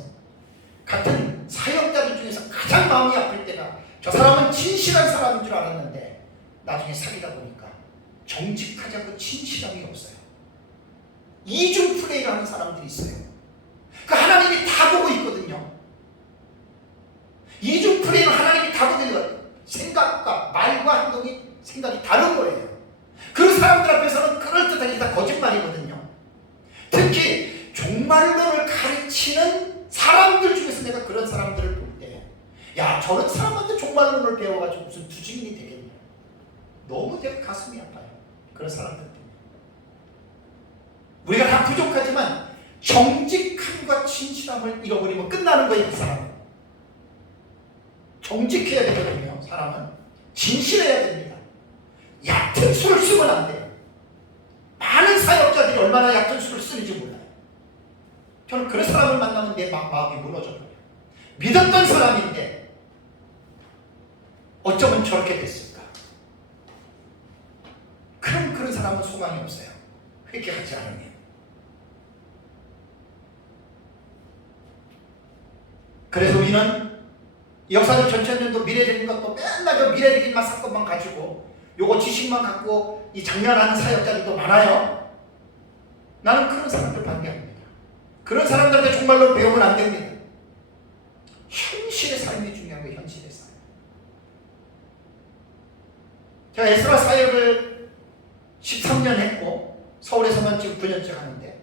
같은 사역자들 중에서 가장 마음이 아플 때가 저 사람은 진실한 사람인 줄 알았는데 나중에 사귀다 보니까 정직하지 않고 진실함이 없어요. 이중 플레이를 하는 사람들이 있어요. 그 하나님이 다 보고 있거든요. 이중 플레이는 하나님이 다 보고 있는 거예요. 생각과 말과 행동이 생각이 다른 거예요. 그 사람들 앞에서는 그럴듯하게 다 거짓말이거든요. 특히 종말론을 가르치는 사람들 중에서 내가 그런 사람들을 볼 때, 야, 저런 사람한테 종말론을 배워가지고 무슨 주직인이 되겠냐. 너무 내가 가슴이 아파요. 그런 사람들 때문에. 우리가 다 부족하지만 정직함과 진실함을 잃어버리면 끝나는 거예요. 그 사람은 정직해야 되거든요. 사람은 진실해야 됩니다. 얕은 수를 쓰면 안 돼요. 많은 사역자들이 얼마나 얕은 수를 쓰는지 몰라요. 저는 그런 사람을 만나면 내 마음이 무너져버려요. 믿었던 사람인데 어쩌면 저렇게 됐을까? 그런 사람은 소망이 없어요. 회개하지 않으면. 그래서 우리는 역사적 전천년도 미래적인 것도 맨날 저 미래적인 사건만 가지고 요거 지식만 갖고 이 장난하는 사역자들도 많아요. 나는 그런 사람들 반대합니다. 그런 사람들한테 정말로 배우면 안 됩니다. 현실의 삶이 중요한 거예요. 현실의 삶. 제가 에스라 사역을 13년 했고 서울에서만 지금 9년째 하는데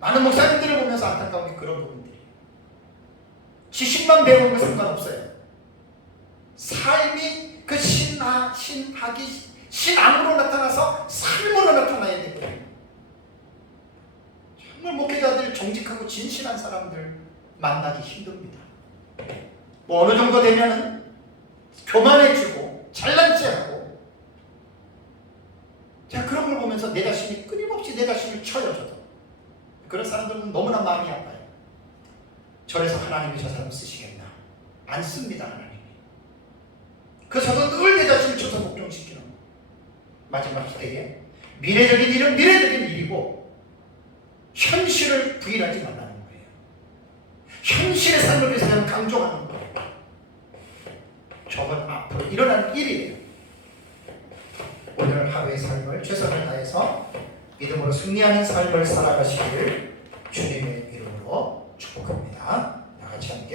많은 목사님들을 보면서 안타까운 게 그런 부분들이에요. 지식만 배우는 건 상관없어요. 삶이 그 신앙으로 나타나서 삶으로 나타나야 되거든요. 정말 목회자들 정직하고 진실한 사람들 만나기 힘듭니다. 어느 정도 되면은 교만해지고 잘난 체하고 제가 그런 걸 보면서 내 자신이 끊임없이 내 자신을 쳐요. 저도 그런 사람들은 너무나 마음이 아파요. 저래서 하나님이 저 사람 쓰시겠나? 안 씁니다. 하나님이. 그래서 저도 늘 내 자신을 쳐서 복종시키는 거예요. 마지막 때에 미래적인 일은 미래적인 일이고 현실을 부인하지 말라는 거예요. 현실의 삶을 위해서 저는 강조하는 거예요. 저건 앞으로 일어날 일이에요. 오늘 하루의 삶을 최선을 다해서 믿음으로 승리하는 삶을 살아가시길